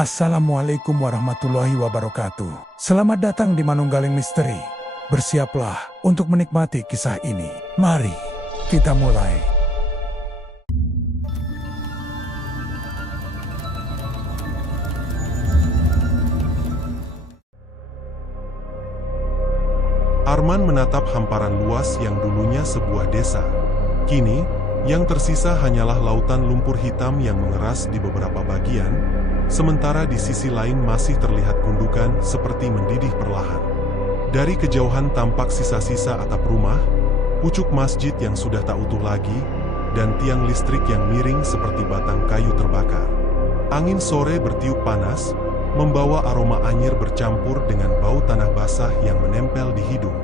Assalamualaikum warahmatullahi wabarakatuh. Selamat datang di Manunggaling Misteri. Bersiaplah untuk menikmati kisah ini. Mari kita mulai. Arman menatap hamparan luas yang dulunya sebuah desa. Kini, yang tersisa hanyalah lautan lumpur hitam yang mengeras di beberapa bagian, sementara di sisi lain masih terlihat gundukan seperti mendidih perlahan. Dari kejauhan tampak sisa-sisa atap rumah, pucuk masjid yang sudah tak utuh lagi, dan tiang listrik yang miring seperti batang kayu terbakar. Angin sore bertiup panas, membawa aroma anyir bercampur dengan bau tanah basah yang menempel di hidung.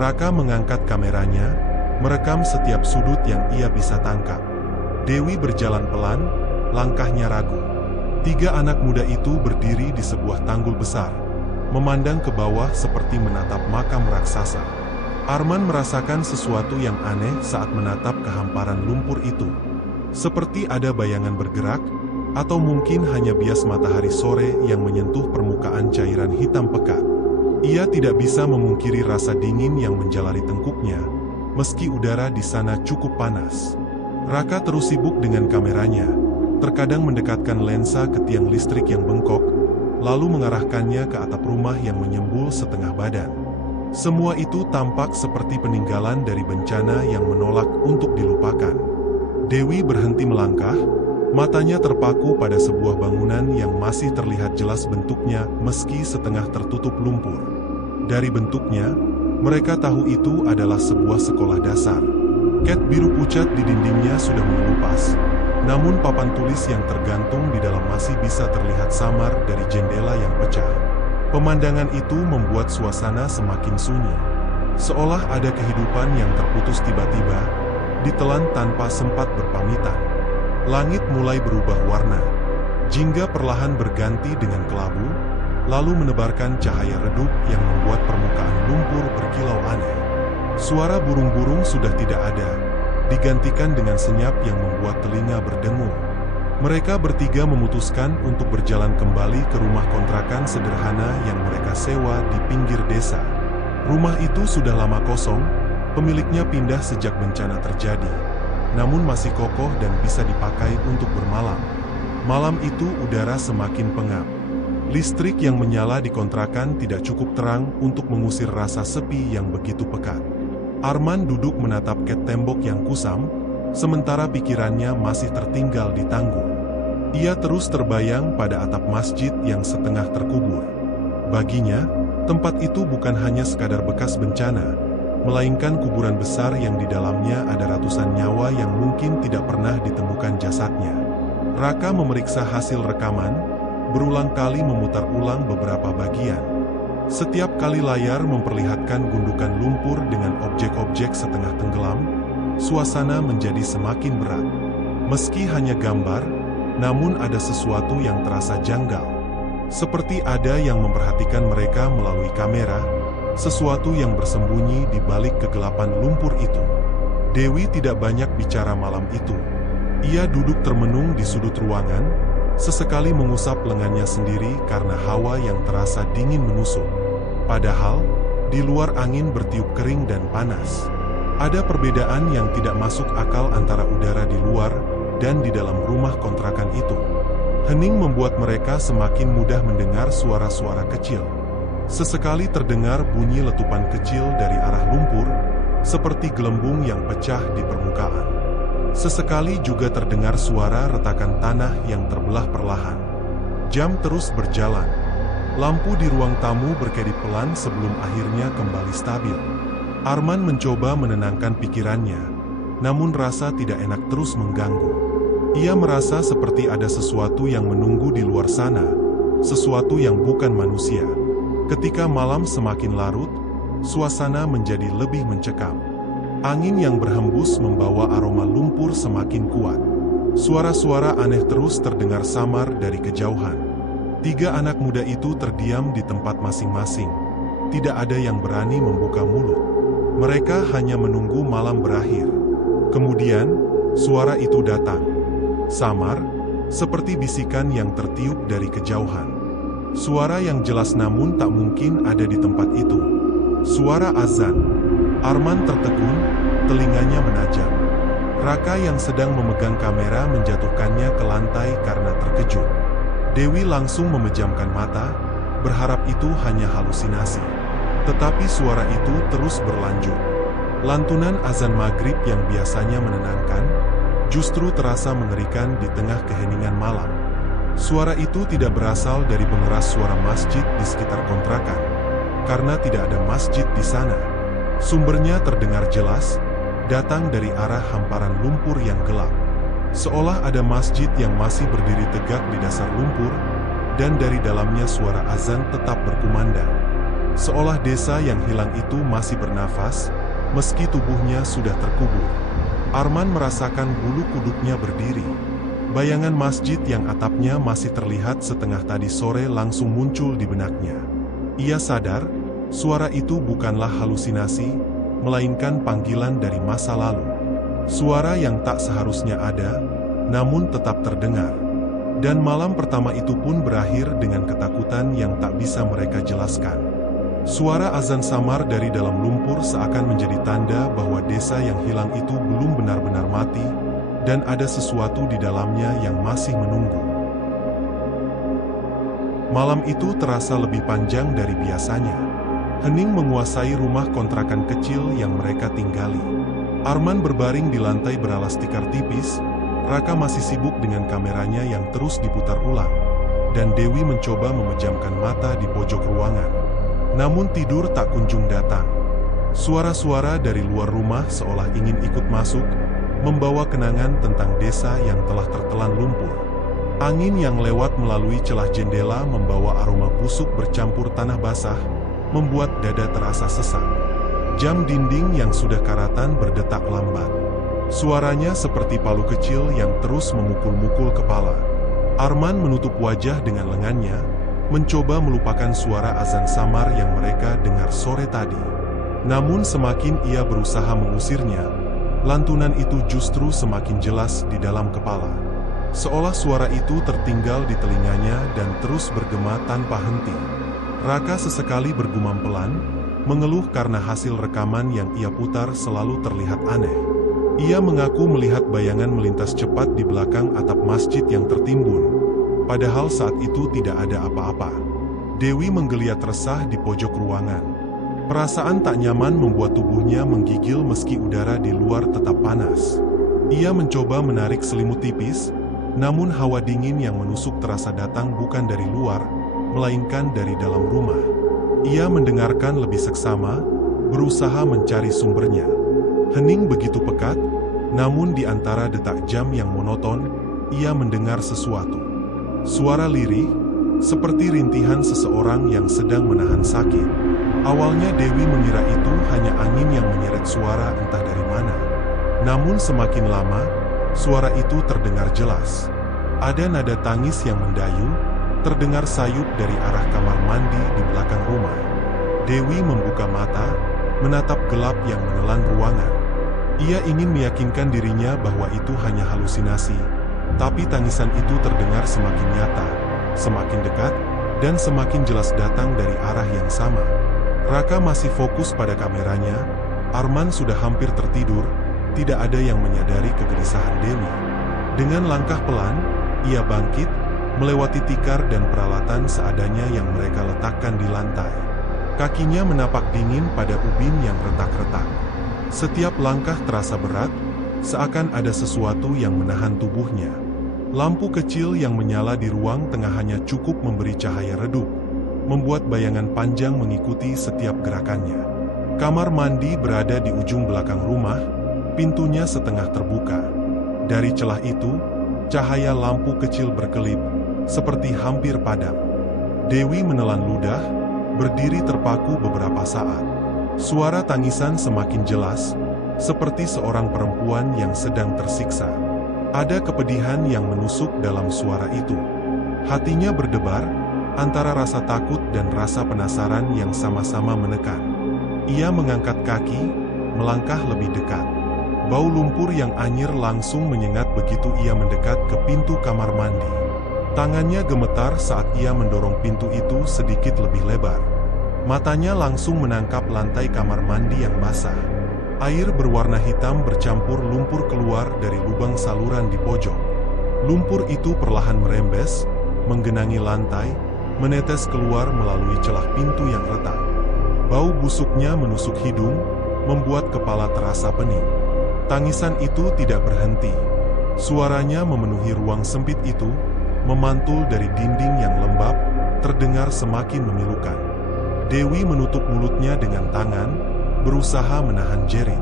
Raka mengangkat kameranya, merekam setiap sudut yang ia bisa tangkap. Dewi berjalan pelan, langkahnya ragu. 3 anak muda itu berdiri di sebuah tanggul besar, memandang ke bawah seperti menatap makam raksasa. Arman merasakan sesuatu yang aneh saat menatap ke hamparan lumpur itu. Seperti ada bayangan bergerak, atau mungkin hanya bias matahari sore yang menyentuh permukaan cairan hitam pekat. Ia tidak bisa memungkiri rasa dingin yang menjalari tengkuknya, meski udara di sana cukup panas. Raka terus sibuk dengan kameranya, terkadang mendekatkan lensa ke tiang listrik yang bengkok, lalu mengarahkannya ke atap rumah yang menyembul setengah badan. Semua itu tampak seperti peninggalan dari bencana yang menolak untuk dilupakan. Dewi berhenti melangkah, matanya terpaku pada sebuah bangunan yang masih terlihat jelas bentuknya meski setengah tertutup lumpur. Dari bentuknya, mereka tahu itu adalah sebuah sekolah dasar. Cat biru pucat di dindingnya sudah mengelupas, namun papan tulis yang tergantung di dalam masih bisa terlihat samar dari jendela yang pecah. Pemandangan itu membuat suasana semakin sunyi, seolah ada kehidupan yang terputus tiba-tiba, ditelan tanpa sempat berpamitan. Langit mulai berubah warna, jingga perlahan berganti dengan kelabu, lalu menebarkan cahaya redup yang membuat permukaan lumpur berkilau aneh. Suara burung-burung sudah tidak ada, digantikan dengan senyap yang membuat telinga berdengung. Mereka bertiga memutuskan untuk berjalan kembali ke rumah kontrakan sederhana yang mereka sewa di pinggir desa. Rumah itu sudah lama kosong, pemiliknya pindah sejak bencana terjadi, namun masih kokoh dan bisa dipakai untuk bermalam. Malam itu udara semakin pengap. Listrik yang menyala di kontrakan tidak cukup terang untuk mengusir rasa sepi yang begitu pekat. Arman duduk menatap ket tembok yang kusam, sementara pikirannya masih tertinggal di tanggul. Ia terus terbayang pada atap masjid yang setengah terkubur. Baginya, tempat itu bukan hanya sekadar bekas bencana, melainkan kuburan besar yang di dalamnya ada ratusan nyawa yang mungkin tidak pernah ditemukan jasadnya. Raka memeriksa hasil rekaman, berulang kali memutar ulang beberapa bagian. Setiap kali layar memperlihatkan gundukan lumpur dengan objek-objek setengah tenggelam, suasana menjadi semakin berat. Meski hanya gambar, namun ada sesuatu yang terasa janggal. Seperti ada yang memperhatikan mereka melalui kamera, sesuatu yang bersembunyi di balik kegelapan lumpur itu. Dewi tidak banyak bicara malam itu. Ia duduk termenung di sudut ruangan, sesekali mengusap lengannya sendiri karena hawa yang terasa dingin menusuk. Padahal, di luar angin bertiup kering dan panas. Ada perbedaan yang tidak masuk akal antara udara di luar dan di dalam rumah kontrakan itu. Hening membuat mereka semakin mudah mendengar suara-suara kecil. Sesekali terdengar bunyi letupan kecil dari arah lumpur, seperti gelembung yang pecah di permukaan. Sesekali juga terdengar suara retakan tanah yang terbelah perlahan. Jam terus berjalan. Lampu di ruang tamu berkedip pelan sebelum akhirnya kembali stabil. Arman mencoba menenangkan pikirannya, namun rasa tidak enak terus mengganggu. Ia merasa seperti ada sesuatu yang menunggu di luar sana, sesuatu yang bukan manusia. Ketika malam semakin larut, suasana menjadi lebih mencekam. Angin yang berhembus membawa aroma lumpur semakin kuat. Suara-suara aneh terus terdengar samar dari kejauhan. 3 anak muda itu terdiam di tempat masing-masing. Tidak ada yang berani membuka mulut. Mereka hanya menunggu malam berakhir. Kemudian, suara itu datang. Samar, seperti bisikan yang tertiup dari kejauhan. Suara yang jelas namun tak mungkin ada di tempat itu. Suara azan. Arman tertegun, telinganya menajam. Raka yang sedang memegang kamera menjatuhkannya ke lantai karena terkejut. Dewi langsung memejamkan mata, berharap itu hanya halusinasi. Tetapi suara itu terus berlanjut. Lantunan azan maghrib yang biasanya menenangkan, justru terasa mengerikan di tengah keheningan malam. Suara itu tidak berasal dari pengeras suara masjid di sekitar kontrakan, karena tidak ada masjid di sana. Sumbernya terdengar jelas, datang dari arah hamparan lumpur yang gelap. Seolah ada masjid yang masih berdiri tegak di dasar lumpur, dan dari dalamnya suara azan tetap berkumandang. Seolah desa yang hilang itu masih bernafas, meski tubuhnya sudah terkubur. Arman merasakan bulu kuduknya berdiri. Bayangan masjid yang atapnya masih terlihat setengah tadi sore langsung muncul di benaknya. Ia sadar, suara itu bukanlah halusinasi, melainkan panggilan dari masa lalu. Suara yang tak seharusnya ada, namun tetap terdengar. Dan malam pertama itu pun berakhir dengan ketakutan yang tak bisa mereka jelaskan. Suara azan samar dari dalam lumpur seakan menjadi tanda bahwa desa yang hilang itu belum benar-benar mati, dan ada sesuatu di dalamnya yang masih menunggu. Malam itu terasa lebih panjang dari biasanya. Hening menguasai rumah kontrakan kecil yang mereka tinggali. Arman berbaring di lantai beralas tikar tipis, Raka masih sibuk dengan kameranya yang terus diputar ulang, dan Dewi mencoba memejamkan mata di pojok ruangan. Namun tidur tak kunjung datang. Suara-suara dari luar rumah seolah ingin ikut masuk, membawa kenangan tentang desa yang telah tertelan lumpur. Angin yang lewat melalui celah jendela membawa aroma busuk bercampur tanah basah, membuat dada terasa sesak. Jam dinding yang sudah karatan berdetak lambat. Suaranya seperti palu kecil yang terus memukul-mukul kepala. Arman menutup wajah dengan lengannya, mencoba melupakan suara azan samar yang mereka dengar sore tadi. Namun semakin ia berusaha mengusirnya, lantunan itu justru semakin jelas di dalam kepala. Seolah suara itu tertinggal di telinganya dan terus bergema tanpa henti. Raka sesekali bergumam pelan, mengeluh karena hasil rekaman yang ia putar selalu terlihat aneh. Ia mengaku melihat bayangan melintas cepat di belakang atap masjid yang tertimbun, padahal saat itu tidak ada apa-apa. Dewi menggeliat resah di pojok ruangan. Perasaan tak nyaman membuat tubuhnya menggigil meski udara di luar tetap panas. Ia mencoba menarik selimut tipis, namun hawa dingin yang menusuk terasa datang bukan dari luar, melainkan dari dalam rumah. Ia mendengarkan lebih seksama, berusaha mencari sumbernya. Hening begitu pekat, namun di antara detak jam yang monoton, ia mendengar sesuatu. Suara lirih, seperti rintihan seseorang yang sedang menahan sakit. Awalnya Dewi mengira itu hanya angin yang menyeret suara entah dari mana. Namun semakin lama, suara itu terdengar jelas. Ada nada tangis yang mendayu, terdengar sayup dari arah kamar mandi di belakang rumah. Dewi membuka mata, menatap gelap yang menelan ruangan. Ia ingin meyakinkan dirinya bahwa itu hanya halusinasi, tapi tangisan itu terdengar semakin nyata, semakin dekat, dan semakin jelas datang dari arah yang sama. Raka masih fokus pada kameranya, Arman sudah hampir tertidur, tidak ada yang menyadari kegelisahan Dewi. Dengan langkah pelan, ia bangkit, melewati tikar dan peralatan seadanya yang mereka letakkan di lantai. Kakinya menapak dingin pada ubin yang retak-retak. Setiap langkah terasa berat, seakan ada sesuatu yang menahan tubuhnya. Lampu kecil yang menyala di ruang tengah hanya cukup memberi cahaya redup, membuat bayangan panjang mengikuti setiap gerakannya. Kamar mandi berada di ujung belakang rumah, pintunya setengah terbuka. Dari celah itu, cahaya lampu kecil berkelip, seperti hampir padam. Dewi menelan ludah, berdiri terpaku beberapa saat. Suara tangisan semakin jelas, seperti seorang perempuan yang sedang tersiksa. Ada kepedihan yang menusuk dalam suara itu. Hatinya berdebar, antara rasa takut dan rasa penasaran yang sama-sama menekan. Ia mengangkat kaki, melangkah lebih dekat. Bau lumpur yang anyir langsung menyengat begitu ia mendekat ke pintu kamar mandi. Tangannya gemetar saat ia mendorong pintu itu sedikit lebih lebar. Matanya langsung menangkap lantai kamar mandi yang basah. Air berwarna hitam bercampur lumpur keluar dari lubang saluran di pojok. Lumpur itu perlahan merembes, menggenangi lantai, menetes keluar melalui celah pintu yang retak. Bau busuknya menusuk hidung, membuat kepala terasa pening. Tangisan itu tidak berhenti. Suaranya memenuhi ruang sempit itu, memantul dari dinding yang lembab, terdengar semakin memilukan. Dewi menutup mulutnya dengan tangan, berusaha menahan jerit.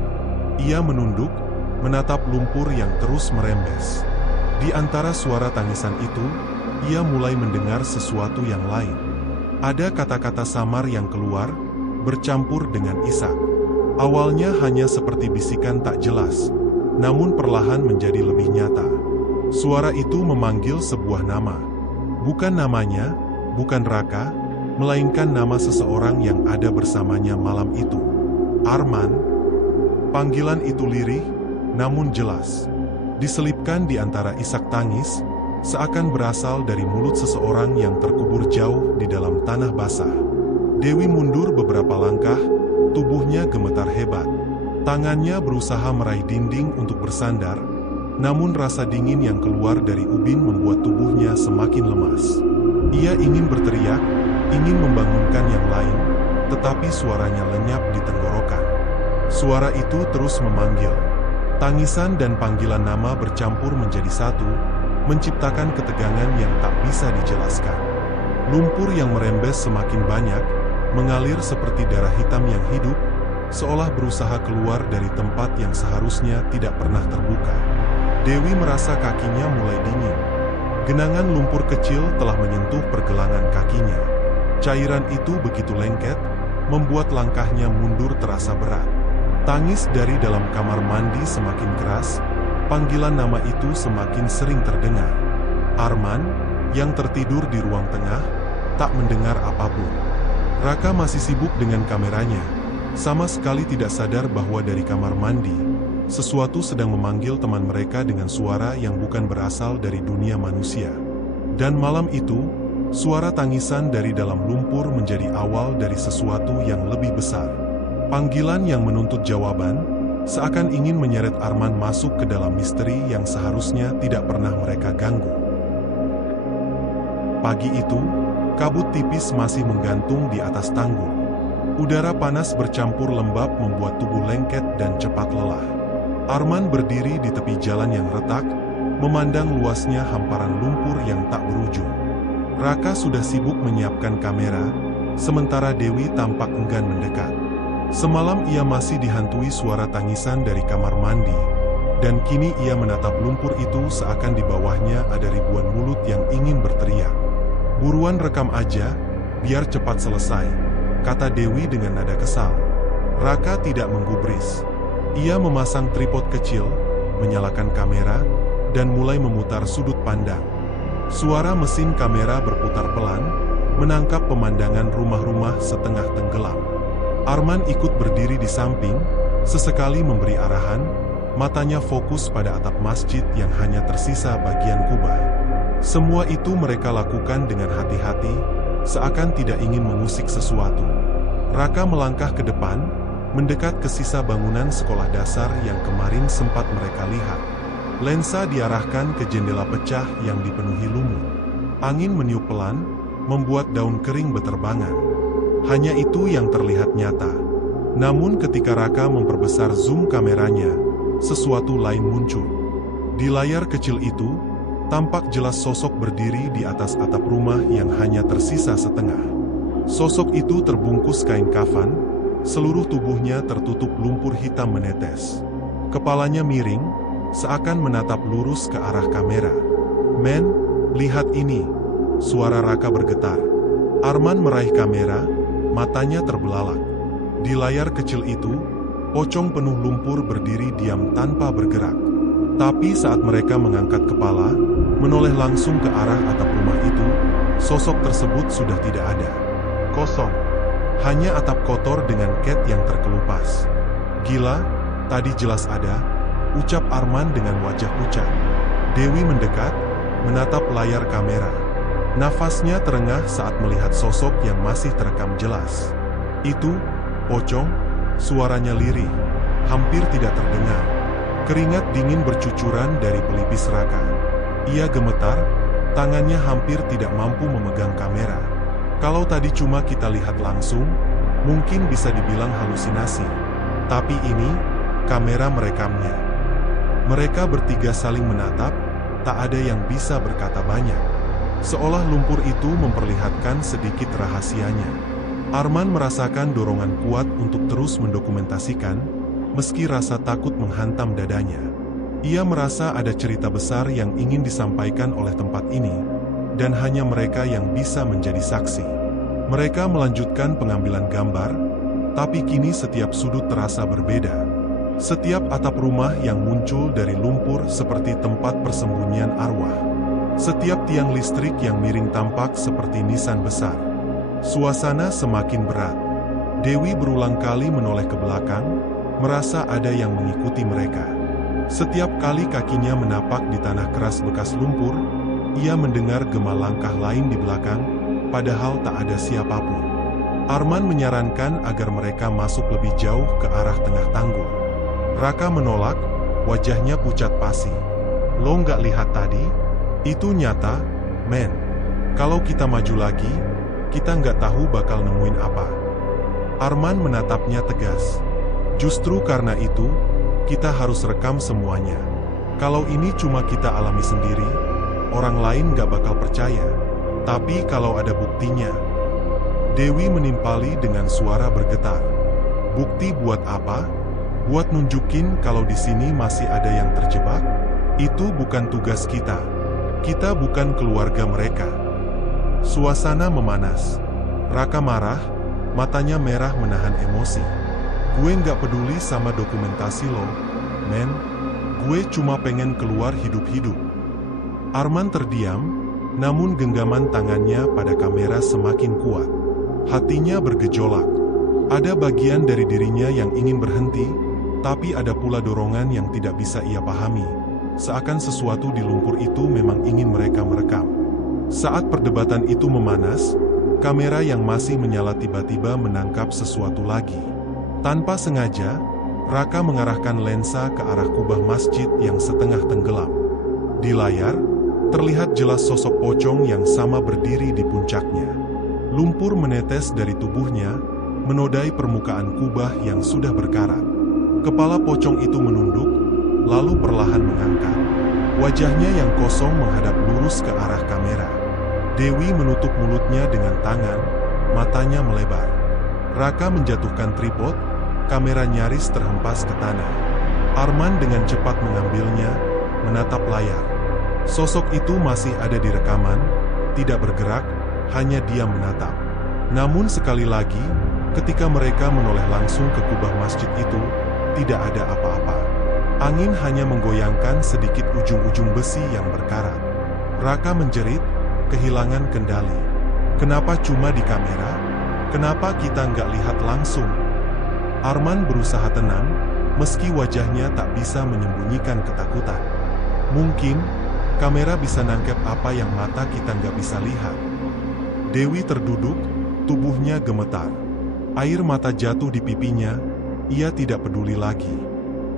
Ia menunduk, menatap lumpur yang terus merembes. Di antara suara tangisan itu, ia mulai mendengar sesuatu yang lain. Ada kata-kata samar yang keluar, bercampur dengan isak. Awalnya hanya seperti bisikan tak jelas, namun perlahan menjadi lebih nyata. Suara itu memanggil sebuah nama. Bukan namanya, bukan Raka, melainkan nama seseorang yang ada bersamanya malam itu. Arman. Panggilan itu lirih, namun jelas. Diselipkan di antara isak tangis, seakan berasal dari mulut seseorang yang terkubur jauh di dalam tanah basah. Dewi mundur beberapa langkah, tubuhnya gemetar hebat. Tangannya berusaha meraih dinding untuk bersandar, namun rasa dingin yang keluar dari ubin membuat tubuhnya semakin lemas. Ia ingin berteriak, ingin membangunkan yang lain, tetapi suaranya lenyap di tenggorokan. Suara itu terus memanggil. Tangisan dan panggilan nama bercampur menjadi satu, menciptakan ketegangan yang tak bisa dijelaskan. Lumpur yang merembes semakin banyak, mengalir seperti darah hitam yang hidup, seolah berusaha keluar dari tempat yang seharusnya tidak pernah terbuka. Dewi merasa kakinya mulai dingin. Genangan lumpur kecil telah menyentuh pergelangan kakinya. Cairan itu begitu lengket, membuat langkahnya mundur terasa berat. Tangis dari dalam kamar mandi semakin keras, panggilan nama itu semakin sering terdengar. Arman, yang tertidur di ruang tengah, tak mendengar apapun. Raka masih sibuk dengan kameranya, sama sekali tidak sadar bahwa dari kamar mandi, sesuatu sedang memanggil teman mereka dengan suara yang bukan berasal dari dunia manusia. Dan malam itu, suara tangisan dari dalam lumpur menjadi awal dari sesuatu yang lebih besar. Panggilan yang menuntut jawaban, seakan ingin menyeret Arman masuk ke dalam misteri yang seharusnya tidak pernah mereka ganggu. Pagi itu, kabut tipis masih menggantung di atas tanggul. Udara panas bercampur lembab membuat tubuh lengket dan cepat lelah. Arman berdiri di tepi jalan yang retak, memandang luasnya hamparan lumpur yang tak berujung. Raka sudah sibuk menyiapkan kamera, sementara Dewi tampak enggan mendekat. Semalam ia masih dihantui suara tangisan dari kamar mandi, dan kini ia menatap lumpur itu seakan di bawahnya ada ribuan mulut yang ingin berteriak. "Buruan rekam aja, biar cepat selesai," kata Dewi dengan nada kesal. Raka tidak menggubris. Ia memasang tripod kecil, menyalakan kamera, dan mulai memutar sudut pandang. Suara mesin kamera berputar pelan, menangkap pemandangan rumah-rumah setengah tenggelam. Arman ikut berdiri di samping, sesekali memberi arahan, matanya fokus pada atap masjid yang hanya tersisa bagian kubah. Semua itu mereka lakukan dengan hati-hati, seakan tidak ingin mengusik sesuatu. Raka melangkah ke depan, mendekat ke sisa bangunan sekolah dasar yang kemarin sempat mereka lihat. Lensa diarahkan ke jendela pecah yang dipenuhi lumut. Angin meniup pelan, membuat daun kering beterbangan. Hanya itu yang terlihat nyata. Namun ketika Raka memperbesar zoom kameranya, sesuatu lain muncul. Di layar kecil itu, tampak jelas sosok berdiri di atas atap rumah yang hanya tersisa setengah. Sosok itu terbungkus kain kafan, seluruh tubuhnya tertutup lumpur hitam menetes. Kepalanya miring, seakan menatap lurus ke arah kamera. "Men, lihat ini," suara Raka bergetar. Arman meraih kamera, matanya terbelalak. Di layar kecil itu, pocong penuh lumpur berdiri diam tanpa bergerak. Tapi saat mereka mengangkat kepala, menoleh langsung ke arah atap rumah itu, sosok tersebut sudah tidak ada. Kosong. Hanya atap kotor dengan cat yang terkelupas. "Gila, tadi jelas ada," ucap Arman dengan wajah pucat. Dewi mendekat, menatap layar kamera. Nafasnya terengah saat melihat sosok yang masih terekam jelas. Itu, Pocong, suaranya lirih, hampir tidak terdengar. Keringat dingin bercucuran dari pelipis Raka. Ia gemetar, tangannya hampir tidak mampu memegang kamera. Kalau tadi cuma kita lihat langsung, mungkin bisa dibilang halusinasi. Tapi ini, kamera merekamnya. Mereka bertiga saling menatap, tak ada yang bisa berkata banyak. Seolah lumpur itu memperlihatkan sedikit rahasianya. Arman merasakan dorongan kuat untuk terus mendokumentasikan, meski rasa takut menghantam dadanya. Ia merasa ada cerita besar yang ingin disampaikan oleh tempat ini, dan hanya mereka yang bisa menjadi saksi. Mereka melanjutkan pengambilan gambar, tapi kini setiap sudut terasa berbeda. Setiap atap rumah yang muncul dari lumpur seperti tempat persembunyian arwah. Setiap tiang listrik yang miring tampak seperti nisan besar. Suasana semakin berat. Dewi berulang kali menoleh ke belakang, merasa ada yang mengikuti mereka. Setiap kali kakinya menapak di tanah keras bekas lumpur, ia mendengar gema langkah lain di belakang, padahal tak ada siapapun. Arman menyarankan agar mereka masuk lebih jauh ke arah tengah tanggul. Raka menolak, wajahnya pucat pasi. Lo nggak lihat tadi? Itu nyata, men. Kalau kita maju lagi, kita nggak tahu bakal nemuin apa. Arman menatapnya tegas. Justru karena itu, kita harus rekam semuanya. Kalau ini cuma kita alami sendiri, orang lain nggak bakal percaya. Tapi kalau ada buktinya. Dewi menimpali dengan suara bergetar. Bukti buat apa? Buat nunjukin kalau di sini masih ada yang terjebak? Itu bukan tugas kita. Kita bukan keluarga mereka. Suasana memanas. Raka marah, matanya merah menahan emosi. Gue nggak peduli sama dokumentasi lo, men. Gue cuma pengen keluar hidup-hidup. Arman terdiam, namun genggaman tangannya pada kamera semakin kuat. Hatinya bergejolak. Ada bagian dari dirinya yang ingin berhenti, tapi ada pula dorongan yang tidak bisa ia pahami. Seakan sesuatu di lumpur itu memang ingin mereka merekam. Saat perdebatan itu memanas, kamera yang masih menyala tiba-tiba menangkap sesuatu lagi. Tanpa sengaja, Raka mengarahkan lensa ke arah kubah masjid yang setengah tenggelam. Di layar, terlihat jelas sosok pocong yang sama berdiri di puncaknya. Lumpur menetes dari tubuhnya, menodai permukaan kubah yang sudah berkarat. Kepala pocong itu menunduk, lalu perlahan mengangkat. Wajahnya yang kosong menghadap lurus ke arah kamera. Dewi menutup mulutnya dengan tangan, matanya melebar. Raka menjatuhkan tripod, kamera nyaris terhempas ke tanah. Arman dengan cepat mengambilnya, menatap layar. Sosok itu masih ada di rekaman, tidak bergerak, hanya diam menatap. Namun sekali lagi, ketika mereka menoleh langsung ke kubah masjid itu, tidak ada apa-apa. Angin hanya menggoyangkan sedikit ujung-ujung besi yang berkarat. Raka menjerit, kehilangan kendali. Kenapa cuma di kamera? Kenapa kita nggak lihat langsung? Arman berusaha tenang, meski wajahnya tak bisa menyembunyikan ketakutan. Mungkin, kamera bisa nangkep apa yang mata kita nggak bisa lihat. Dewi terduduk, tubuhnya gemetar. Air mata jatuh di pipinya, ia tidak peduli lagi.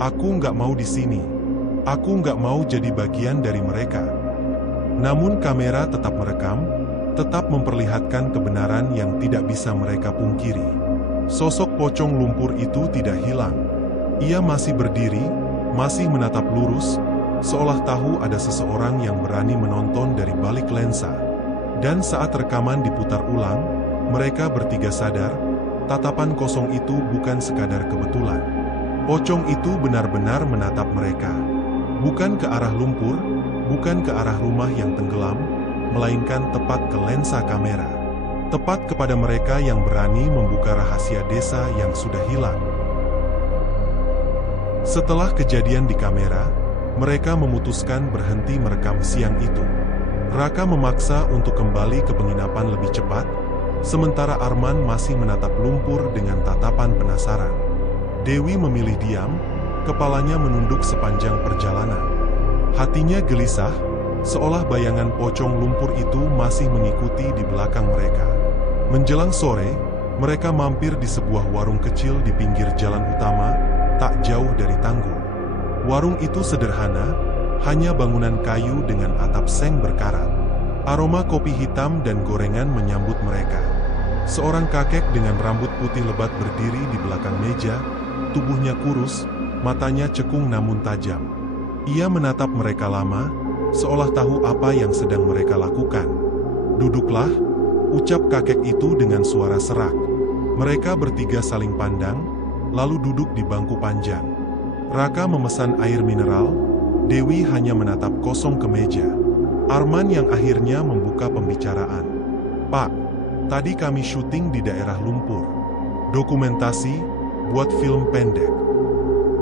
Aku nggak mau di sini. Aku nggak mau jadi bagian dari mereka. Namun kamera tetap merekam, tetap memperlihatkan kebenaran yang tidak bisa mereka pungkiri. Sosok pocong lumpur itu tidak hilang. Ia masih berdiri, masih menatap lurus, seolah tahu ada seseorang yang berani menonton dari balik lensa. Dan saat rekaman diputar ulang, mereka bertiga sadar, tatapan kosong itu bukan sekadar kebetulan. Pocong itu benar-benar menatap mereka. Bukan ke arah lumpur, bukan ke arah rumah yang tenggelam, melainkan tepat ke lensa kamera. Tepat kepada mereka yang berani membuka rahasia desa yang sudah hilang. Setelah kejadian di kamera, mereka memutuskan berhenti merekam siang itu. Raka memaksa untuk kembali ke penginapan lebih cepat, sementara Arman masih menatap lumpur dengan tatapan penasaran. Dewi memilih diam, Kepalanya menunduk sepanjang perjalanan. Hatinya gelisah, seolah bayangan pocong lumpur itu masih mengikuti di belakang mereka. Menjelang sore, mereka mampir di sebuah warung kecil di pinggir jalan utama, tak jauh dari tanggul. Warung itu sederhana, hanya bangunan kayu dengan atap seng berkarat. Aroma kopi hitam dan gorengan menyambut mereka. Seorang kakek dengan rambut putih lebat berdiri di belakang meja, tubuhnya kurus, matanya cekung namun tajam. Ia menatap mereka lama, seolah tahu apa yang sedang mereka lakukan. "Duduklah," ucap kakek itu dengan suara serak. Mereka bertiga saling pandang, lalu duduk di bangku panjang. Raka memesan air mineral, Dewi hanya menatap kosong ke meja. Arman yang akhirnya membuka pembicaraan. "Pak, tadi kami syuting di daerah lumpur. Dokumentasi, buat film pendek."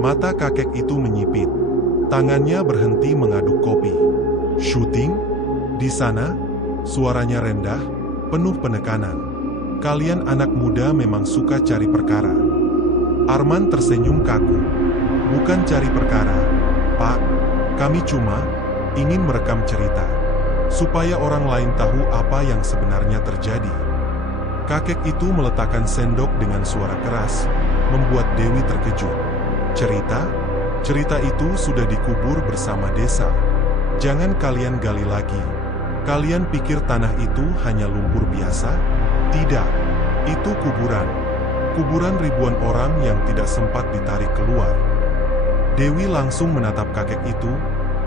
Mata kakek itu menyipit. Tangannya berhenti mengaduk kopi. "Syuting? Di sana?" Suaranya rendah, penuh penekanan. "Kalian anak muda memang suka cari perkara." Arman tersenyum kaku. "Bukan cari perkara, Pak. Kami cuma ingin merekam cerita, supaya orang lain tahu apa yang sebenarnya terjadi." Kakek itu meletakkan sendok dengan suara keras, membuat Dewi terkejut. "Cerita? Cerita itu sudah dikubur bersama desa. Jangan kalian gali lagi. Kalian pikir tanah itu hanya lumpur biasa? Tidak. Itu kuburan. Kuburan ribuan orang yang tidak sempat ditarik keluar." Dewi langsung menatap kakek itu,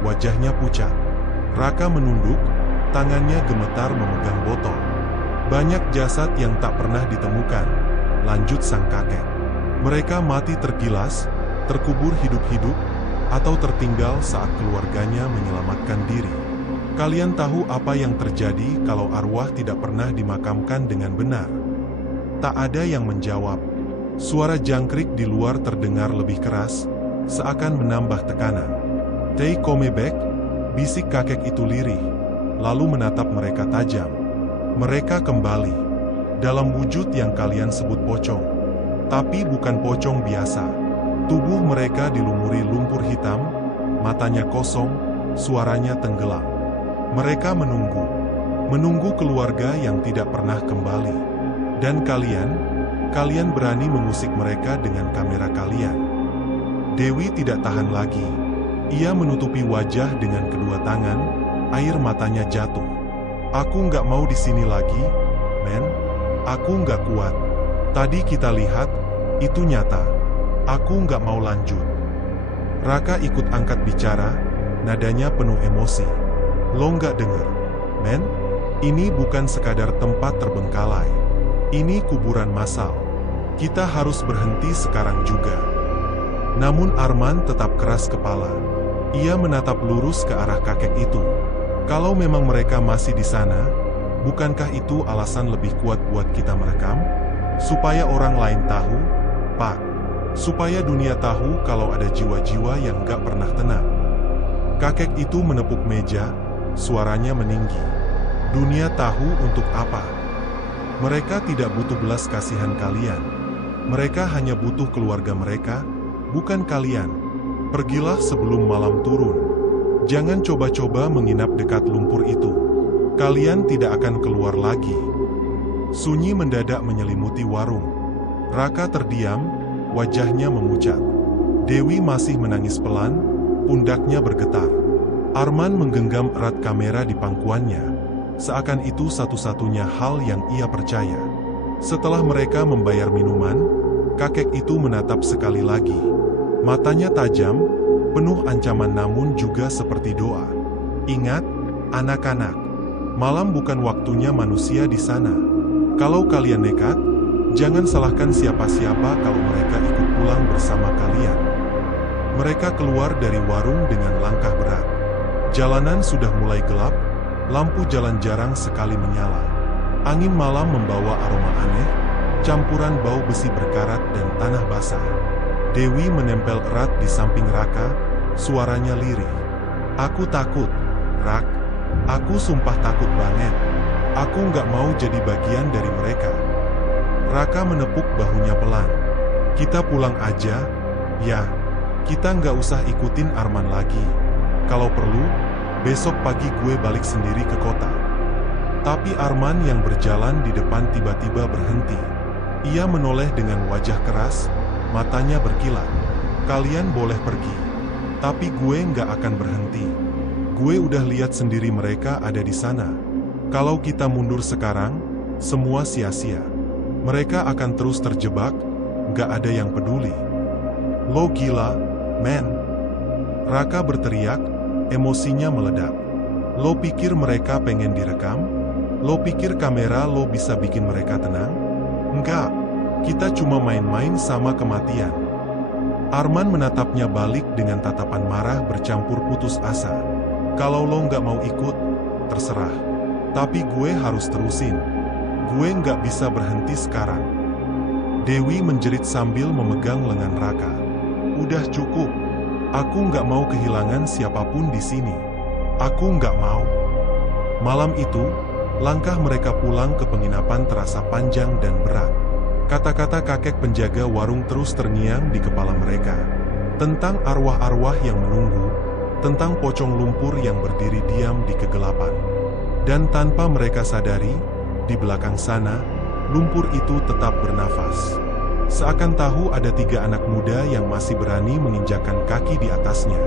wajahnya pucat. Raka menunduk, tangannya gemetar memegang botol. "Banyak jasad yang tak pernah ditemukan," lanjut sang kakek. "Mereka mati tergilas, terkubur hidup-hidup, atau tertinggal saat keluarganya menyelamatkan diri. Kalian tahu apa yang terjadi kalau arwah tidak pernah dimakamkan dengan benar?" Tak ada yang menjawab. Suara jangkrik di luar terdengar lebih keras, seakan menambah tekanan. "They come back," bisik kakek itu lirih, lalu menatap mereka tajam. "Mereka kembali, dalam wujud yang kalian sebut pocong. Tapi bukan pocong biasa. Tubuh mereka dilumuri lumpur hitam, matanya kosong, suaranya tenggelam. Mereka menunggu keluarga yang tidak pernah kembali. Dan kalian berani mengusik mereka dengan kamera kalian." Dewi tidak tahan lagi. Ia menutupi wajah dengan kedua tangan, air matanya jatuh. "Aku nggak mau di sini lagi, men. Aku nggak kuat. Tadi kita lihat, itu nyata. Aku nggak mau lanjut." Raka ikut angkat bicara, nadanya penuh emosi. "Lo nggak denger, men? Ini bukan sekadar tempat terbengkalai. Ini kuburan massal. Kita harus berhenti sekarang juga." Namun Arman tetap keras kepala. Ia menatap lurus ke arah kakek itu. "Kalau memang mereka masih di sana, bukankah itu alasan lebih kuat buat kita merekam? Supaya orang lain tahu, Pak. Supaya dunia tahu kalau ada jiwa-jiwa yang gak pernah tenang." Kakek itu menepuk meja, suaranya meninggi. "Dunia tahu untuk apa? Mereka tidak butuh belas kasihan kalian. Mereka hanya butuh keluarga mereka, bukan kalian. Pergilah sebelum malam turun. Jangan coba-coba menginap dekat lumpur itu. Kalian tidak akan keluar lagi." Sunyi mendadak menyelimuti warung. Raka terdiam, wajahnya memucat. Dewi masih menangis pelan, pundaknya bergetar. Arman menggenggam erat kamera di pangkuannya, seakan itu satu-satunya hal yang ia percaya. Setelah mereka membayar minuman, kakek itu menatap sekali lagi. Matanya tajam, penuh ancaman namun juga seperti doa. "Ingat, anak-anak, malam bukan waktunya manusia di sana. Kalau kalian nekat, jangan salahkan siapa-siapa kalau mereka ikut pulang bersama kalian." Mereka keluar dari warung dengan langkah berat. Jalanan sudah mulai gelap, lampu jalan jarang sekali menyala. Angin malam membawa aroma aneh, campuran bau besi berkarat dan tanah basah. Dewi menempel erat di samping Raka, suaranya lirih. "Aku takut, Rak. Aku sumpah takut banget. Aku nggak mau jadi bagian dari mereka." Raka menepuk bahunya pelan. "Kita pulang aja, ya. Kita nggak usah ikutin Arman lagi. Kalau perlu, besok pagi gue balik sendiri ke kota. Tapi Arman yang berjalan di depan tiba-tiba berhenti. Ia menoleh dengan wajah keras, matanya berkilat. Kalian boleh pergi, tapi gue nggak akan berhenti. Gue udah lihat sendiri mereka ada di sana. Kalau kita mundur sekarang, semua sia-sia. Mereka akan terus terjebak, nggak ada yang peduli. Lo gila, men? Raka berteriak, emosinya meledak. Lo pikir mereka pengen direkam? Lo pikir kamera lo bisa bikin mereka tenang? Enggak, kita cuma main-main sama kematian. Arman menatapnya balik dengan tatapan marah bercampur putus asa. Kalau lo nggak mau ikut, terserah. Tapi gue harus terusin. Gue nggak bisa berhenti sekarang. Dewi menjerit sambil memegang lengan Raka. Udah cukup. Aku nggak mau kehilangan siapapun di sini. Aku nggak mau. Malam itu, langkah mereka pulang ke penginapan terasa panjang dan berat. Kata-kata kakek penjaga warung terus terngiang di kepala mereka. Tentang arwah-arwah yang menunggu, tentang pocong lumpur yang berdiri diam di kegelapan. Dan tanpa mereka sadari, di belakang sana, lumpur itu tetap bernafas. Seakan tahu ada 3 anak muda yang masih berani menginjakkan kaki di atasnya.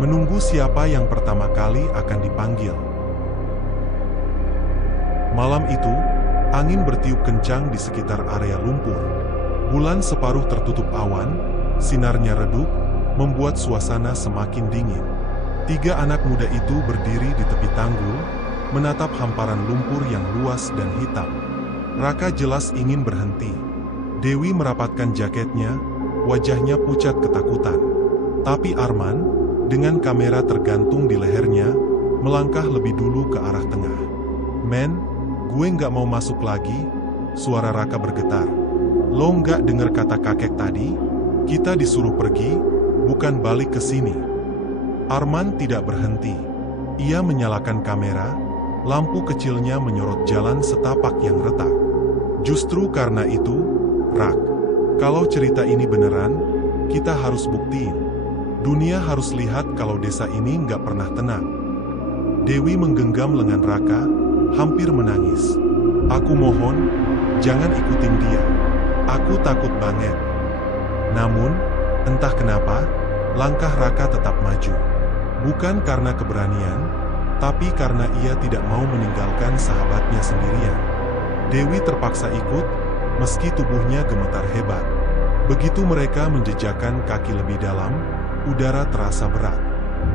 Menunggu siapa yang pertama kali akan dipanggil. Malam itu, angin bertiup kencang di sekitar area lumpur. Bulan separuh tertutup awan, sinarnya redup, membuat suasana semakin dingin. 3 anak muda itu berdiri di tepi tanggul, menatap hamparan lumpur yang luas dan hitam. Raka jelas ingin berhenti. Dewi merapatkan jaketnya, wajahnya pucat ketakutan. Tapi Arman, dengan kamera tergantung di lehernya, melangkah lebih dulu ke arah tengah. Men, gue nggak mau masuk lagi, suara Raka bergetar. Lo nggak dengar kata kakek tadi? Kita disuruh pergi, bukan balik ke sini. Arman tidak berhenti. Ia menyalakan kamera, lampu kecilnya menyorot jalan setapak yang retak. Justru karena itu, Rak, kalau cerita ini beneran, kita harus buktiin. Dunia harus lihat kalau desa ini nggak pernah tenang. Dewi menggenggam lengan Raka, hampir menangis. Aku mohon, jangan ikutin dia. Aku takut banget. Namun, entah kenapa, langkah Raka tetap maju. Bukan karena keberanian, tapi karena ia tidak mau meninggalkan sahabatnya sendirian. Dewi terpaksa ikut, meski tubuhnya gemetar hebat. Begitu mereka menjejakkan kaki lebih dalam, udara terasa berat.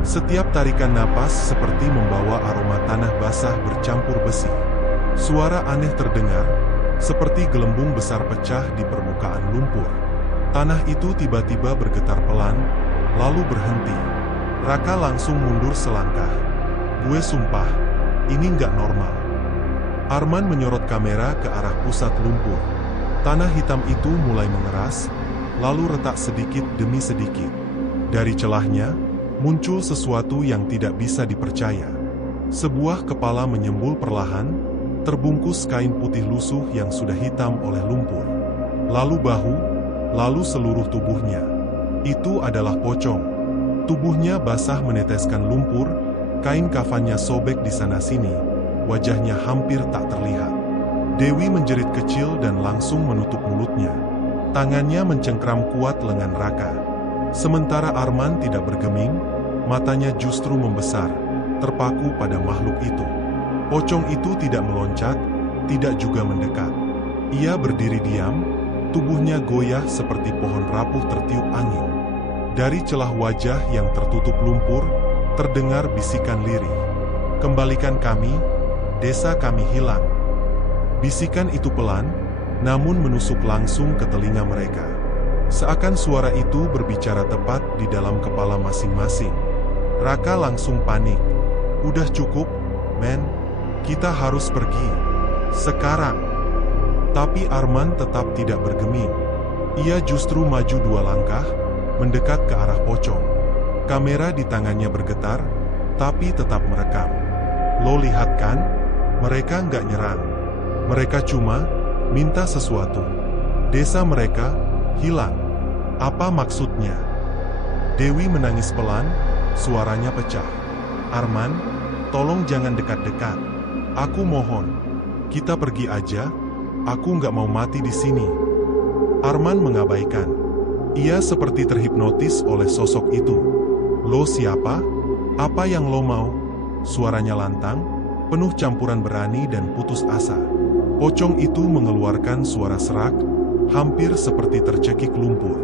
Setiap tarikan napas seperti membawa aroma tanah basah bercampur besi. Suara aneh terdengar, seperti gelembung besar pecah di permukaan lumpur. Tanah itu tiba-tiba bergetar pelan, lalu berhenti. Raka langsung mundur selangkah. Gue sumpah, ini nggak normal. Arman menyorot kamera ke arah pusat lumpur. Tanah hitam itu mulai mengeras, lalu retak sedikit demi sedikit. Dari celahnya, muncul sesuatu yang tidak bisa dipercaya. Sebuah kepala menyembul perlahan, terbungkus kain putih lusuh yang sudah hitam oleh lumpur. Lalu bahu, lalu seluruh tubuhnya. Itu adalah pocong. Tubuhnya basah meneteskan lumpur, kain kafannya sobek di sana-sini, wajahnya hampir tak terlihat. Dewi menjerit kecil dan langsung menutup mulutnya. Tangannya mencengkram kuat lengan Raka. Sementara Arman tidak bergeming, matanya justru membesar, terpaku pada makhluk itu. Pocong itu tidak meloncat, tidak juga mendekat. Ia berdiri diam, tubuhnya goyah seperti pohon rapuh tertiup angin. Dari celah wajah yang tertutup lumpur, terdengar bisikan lirih. Kembalikan kami, desa kami hilang. Bisikan itu pelan, namun menusuk langsung ke telinga mereka. Seakan suara itu berbicara tepat di dalam kepala masing-masing. Raka langsung panik. Udah cukup, men. Kita harus pergi. Sekarang. Tapi Arman tetap tidak bergeming. Ia justru maju 2 langkah, mendekat ke arah pocong. Kamera di tangannya bergetar, tapi tetap merekam. Lo lihat kan? Mereka nggak nyerang. Mereka cuma minta sesuatu. Desa mereka hilang. Apa maksudnya? Dewi menangis pelan, suaranya pecah. Arman, tolong jangan dekat-dekat. Aku mohon. Kita pergi aja. Aku nggak mau mati di sini. Arman mengabaikan. Ia seperti terhipnotis oleh sosok itu. Lo siapa? Apa yang lo mau? Suaranya lantang, penuh campuran berani dan putus asa. Pocong itu mengeluarkan suara serak, hampir seperti tercekik lumpur.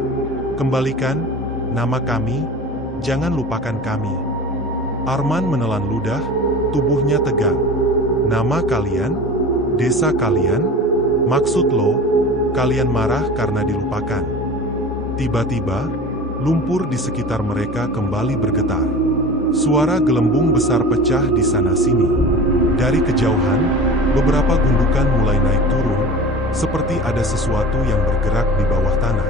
Kembalikan nama kami, jangan lupakan kami. Arman menelan ludah, tubuhnya tegang. Nama kalian? Desa kalian? Maksud lo, kalian marah karena dilupakan. Tiba-tiba, lumpur di sekitar mereka kembali bergetar. Suara gelembung besar pecah di sana-sini. Dari kejauhan, beberapa gundukan mulai naik turun, seperti ada sesuatu yang bergerak di bawah tanah.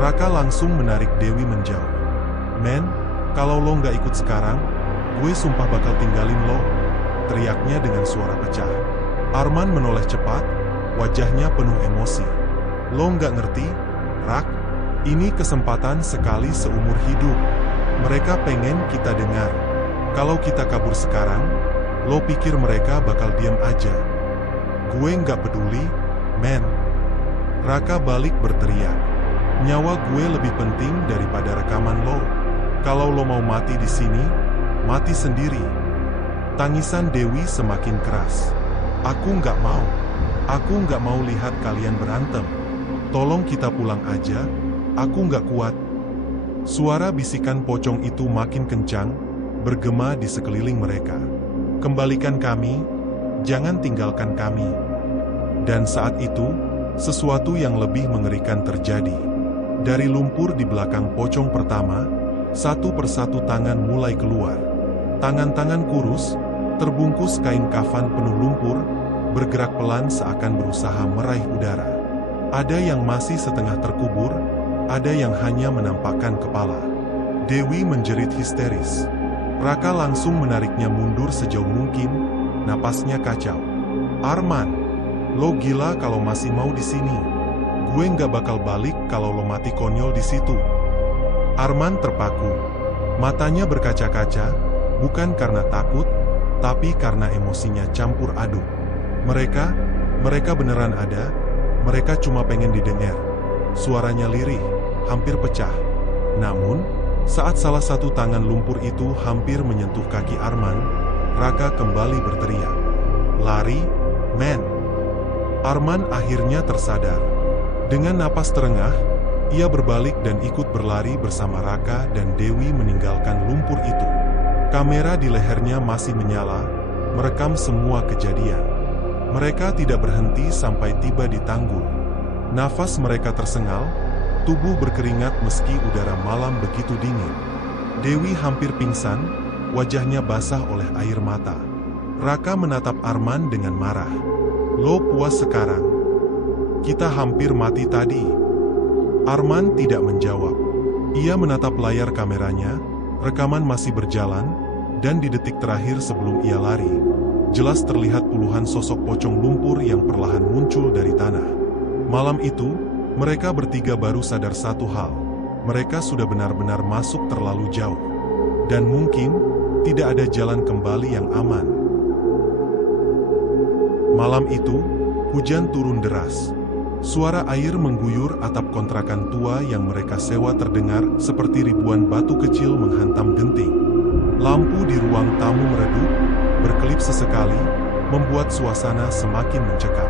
Raka langsung menarik Dewi menjauh. Men, kalau lo nggak ikut sekarang, gue sumpah bakal tinggalin lo, teriaknya dengan suara pecah. Arman menoleh cepat, wajahnya penuh emosi. Lo nggak ngerti, Rak? Ini kesempatan sekali seumur hidup. Mereka pengen kita dengar. Kalau kita kabur sekarang, lo pikir mereka bakal diam aja? Gue nggak peduli, men. Raka balik berteriak. Nyawa gue lebih penting daripada rekaman lo. Kalau lo mau mati di sini, mati sendiri. Tangisan Dewi semakin keras. Aku nggak mau. Aku nggak mau lihat kalian berantem. Tolong kita pulang aja. Aku nggak kuat. Suara bisikan pocong itu makin kencang, bergema di sekeliling mereka. Kembalikan kami, jangan tinggalkan kami. Dan saat itu, sesuatu yang lebih mengerikan terjadi. Dari lumpur di belakang pocong pertama, satu persatu tangan mulai keluar. Tangan-tangan kurus, terbungkus kain kafan penuh lumpur, bergerak pelan seakan berusaha meraih udara. Ada yang masih setengah terkubur, ada yang hanya menampakkan kepala. Dewi menjerit histeris. Raka langsung menariknya mundur sejauh mungkin, napasnya kacau. Arman, lo gila kalau masih mau di sini. Gue nggak bakal balik kalau lo mati konyol di situ. Arman terpaku. Matanya berkaca-kaca, bukan karena takut, tapi karena emosinya campur aduk. Mereka beneran ada, mereka cuma pengen didengar. Suaranya lirih, hampir pecah. Namun, saat salah satu tangan lumpur itu hampir menyentuh kaki Arman, Raka kembali berteriak. Lari, men! Arman akhirnya tersadar. Dengan napas terengah, ia berbalik dan ikut berlari bersama Raka dan Dewi meninggalkan lumpur itu. Kamera di lehernya masih menyala, merekam semua kejadian. Mereka tidak berhenti sampai tiba di tanggul. Nafas mereka tersengal, tubuh berkeringat meski udara malam begitu dingin. Dewi hampir pingsan, wajahnya basah oleh air mata. Raka menatap Arman dengan marah. Lo puas sekarang? Kita hampir mati tadi. Arman tidak menjawab. Ia menatap layar kameranya, rekaman masih berjalan, dan di detik terakhir sebelum ia lari, jelas terlihat puluhan sosok pocong lumpur yang perlahan muncul dari tanah. Malam itu, mereka bertiga baru sadar satu hal. Mereka sudah benar-benar masuk terlalu jauh. Dan mungkin, tidak ada jalan kembali yang aman. Malam itu, hujan turun deras. Suara air mengguyur atap kontrakan tua yang mereka sewa terdengar seperti ribuan batu kecil menghantam genting. Lampu di ruang tamu meredup, berkelip sesekali, membuat suasana semakin mencekam.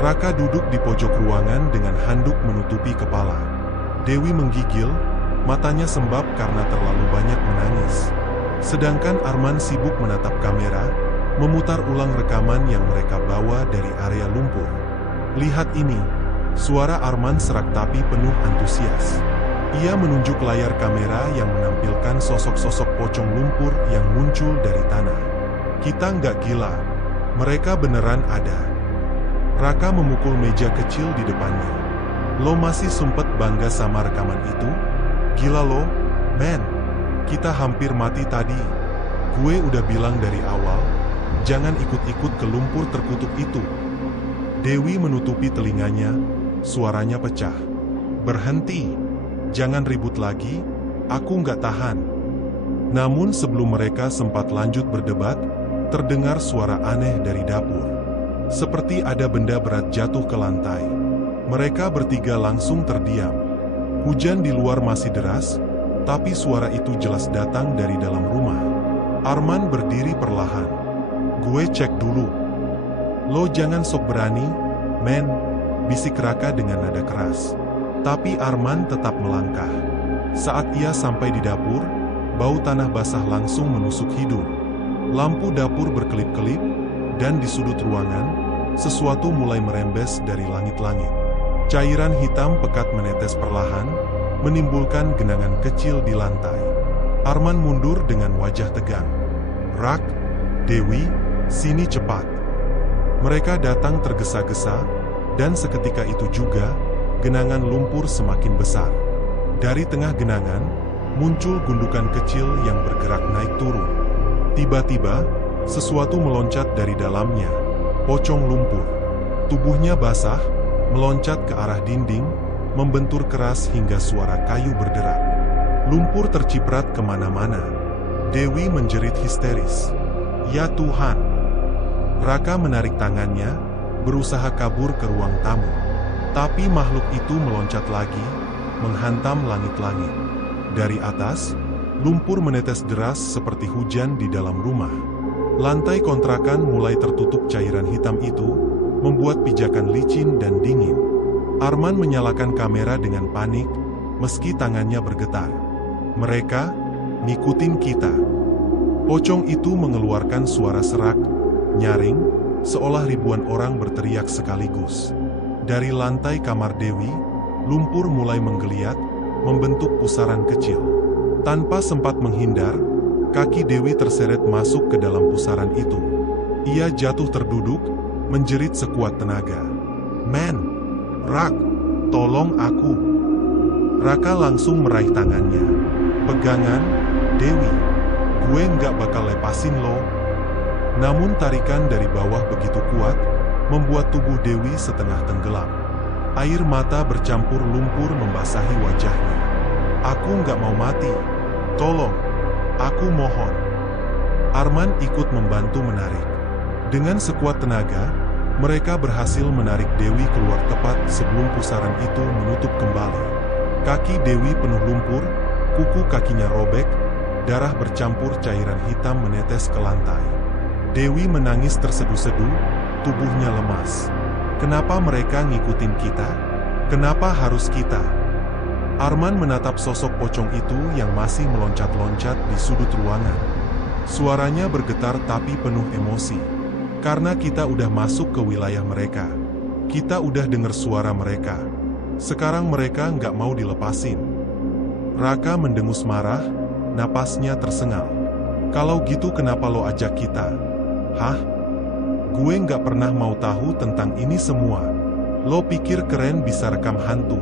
Raka duduk di pojok ruangan dengan handuk menutupi kepala. Dewi menggigil, matanya sembab karena terlalu banyak menangis. Sedangkan Arman sibuk menatap kamera, memutar ulang rekaman yang mereka bawa dari area lumpur. Lihat ini, suara Arman serak tapi penuh antusias. Ia menunjuk layar kamera yang menampilkan sosok-sosok pocong lumpur yang muncul dari tanah. Kita nggak gila, mereka beneran ada. Raka memukul meja kecil di depannya. Lo masih sempet bangga sama rekaman itu? Gila lo, men. Kita hampir mati tadi. Gue udah bilang dari awal, jangan ikut-ikut ke lumpur terkutuk itu. Dewi menutupi telinganya, suaranya pecah. Berhenti, jangan ribut lagi, Aku nggak tahan. Namun sebelum mereka sempat lanjut berdebat, terdengar suara aneh dari dapur. Seperti ada benda berat jatuh ke lantai. Mereka bertiga langsung terdiam. Hujan di luar masih deras, tapi suara itu jelas datang dari dalam rumah. Arman berdiri perlahan. Gue cek dulu. Lo jangan sok berani, men, bisik Raka dengan nada keras. Tapi Arman tetap melangkah. Saat ia sampai di dapur, bau tanah basah langsung menusuk hidung. Lampu dapur berkelip-kelip, dan di sudut ruangan, sesuatu mulai merembes dari langit-langit. Cairan hitam pekat menetes perlahan, menimbulkan genangan kecil di lantai. Arman mundur dengan wajah tegang. Rak, Dewi, sini cepat. Mereka datang tergesa-gesa, dan seketika itu juga, genangan lumpur semakin besar. Dari tengah genangan, muncul gundukan kecil yang bergerak naik turun. Tiba-tiba, sesuatu meloncat dari dalamnya. Pocong lumpur. Tubuhnya basah, meloncat ke arah dinding, membentur keras hingga suara kayu berderak. Lumpur terciprat kemana-mana. Dewi menjerit histeris. Ya Tuhan! Raka menarik tangannya, berusaha kabur ke ruang tamu. Tapi makhluk itu meloncat lagi, menghantam langit-langit. Dari atas, lumpur menetes deras seperti hujan di dalam rumah. Lantai kontrakan mulai tertutup cairan hitam itu, membuat pijakan licin dan dingin. Arman menyalakan kamera dengan panik, meski tangannya bergetar. Mereka ngikutin kita. Pocong itu mengeluarkan suara serak, nyaring, seolah ribuan orang berteriak sekaligus. Dari lantai kamar Dewi, lumpur mulai menggeliat, membentuk pusaran kecil. Tanpa sempat menghindar, kaki Dewi terseret masuk ke dalam pusaran itu. Ia jatuh terduduk, menjerit sekuat tenaga. Men, Rak, tolong aku. Raka langsung meraih tangannya. Pegangan, Dewi, gue nggak bakal lepasin lo. Namun tarikan dari bawah begitu kuat, membuat tubuh Dewi setengah tenggelam. Air mata bercampur lumpur membasahi wajahnya. Aku nggak mau mati. Tolong, aku mohon. Arman ikut membantu menarik. Dengan sekuat tenaga, mereka berhasil menarik Dewi keluar tepat sebelum pusaran itu menutup kembali. Kaki Dewi penuh lumpur, kuku kakinya robek, darah bercampur cairan hitam menetes ke lantai. Dewi menangis terseduh-seduh, tubuhnya lemas. Kenapa mereka ngikutin kita? Kenapa harus kita? Arman menatap sosok pocong itu yang masih meloncat-loncat di sudut ruangan. Suaranya bergetar tapi penuh emosi. Karena kita udah masuk ke wilayah mereka. Kita udah dengar suara mereka. Sekarang mereka nggak mau dilepasin. Raka mendengus marah, napasnya tersengal. Kalau gitu kenapa lo ajak kita? Hah? Gue nggak pernah mau tahu tentang ini semua. Lo pikir keren bisa rekam hantu.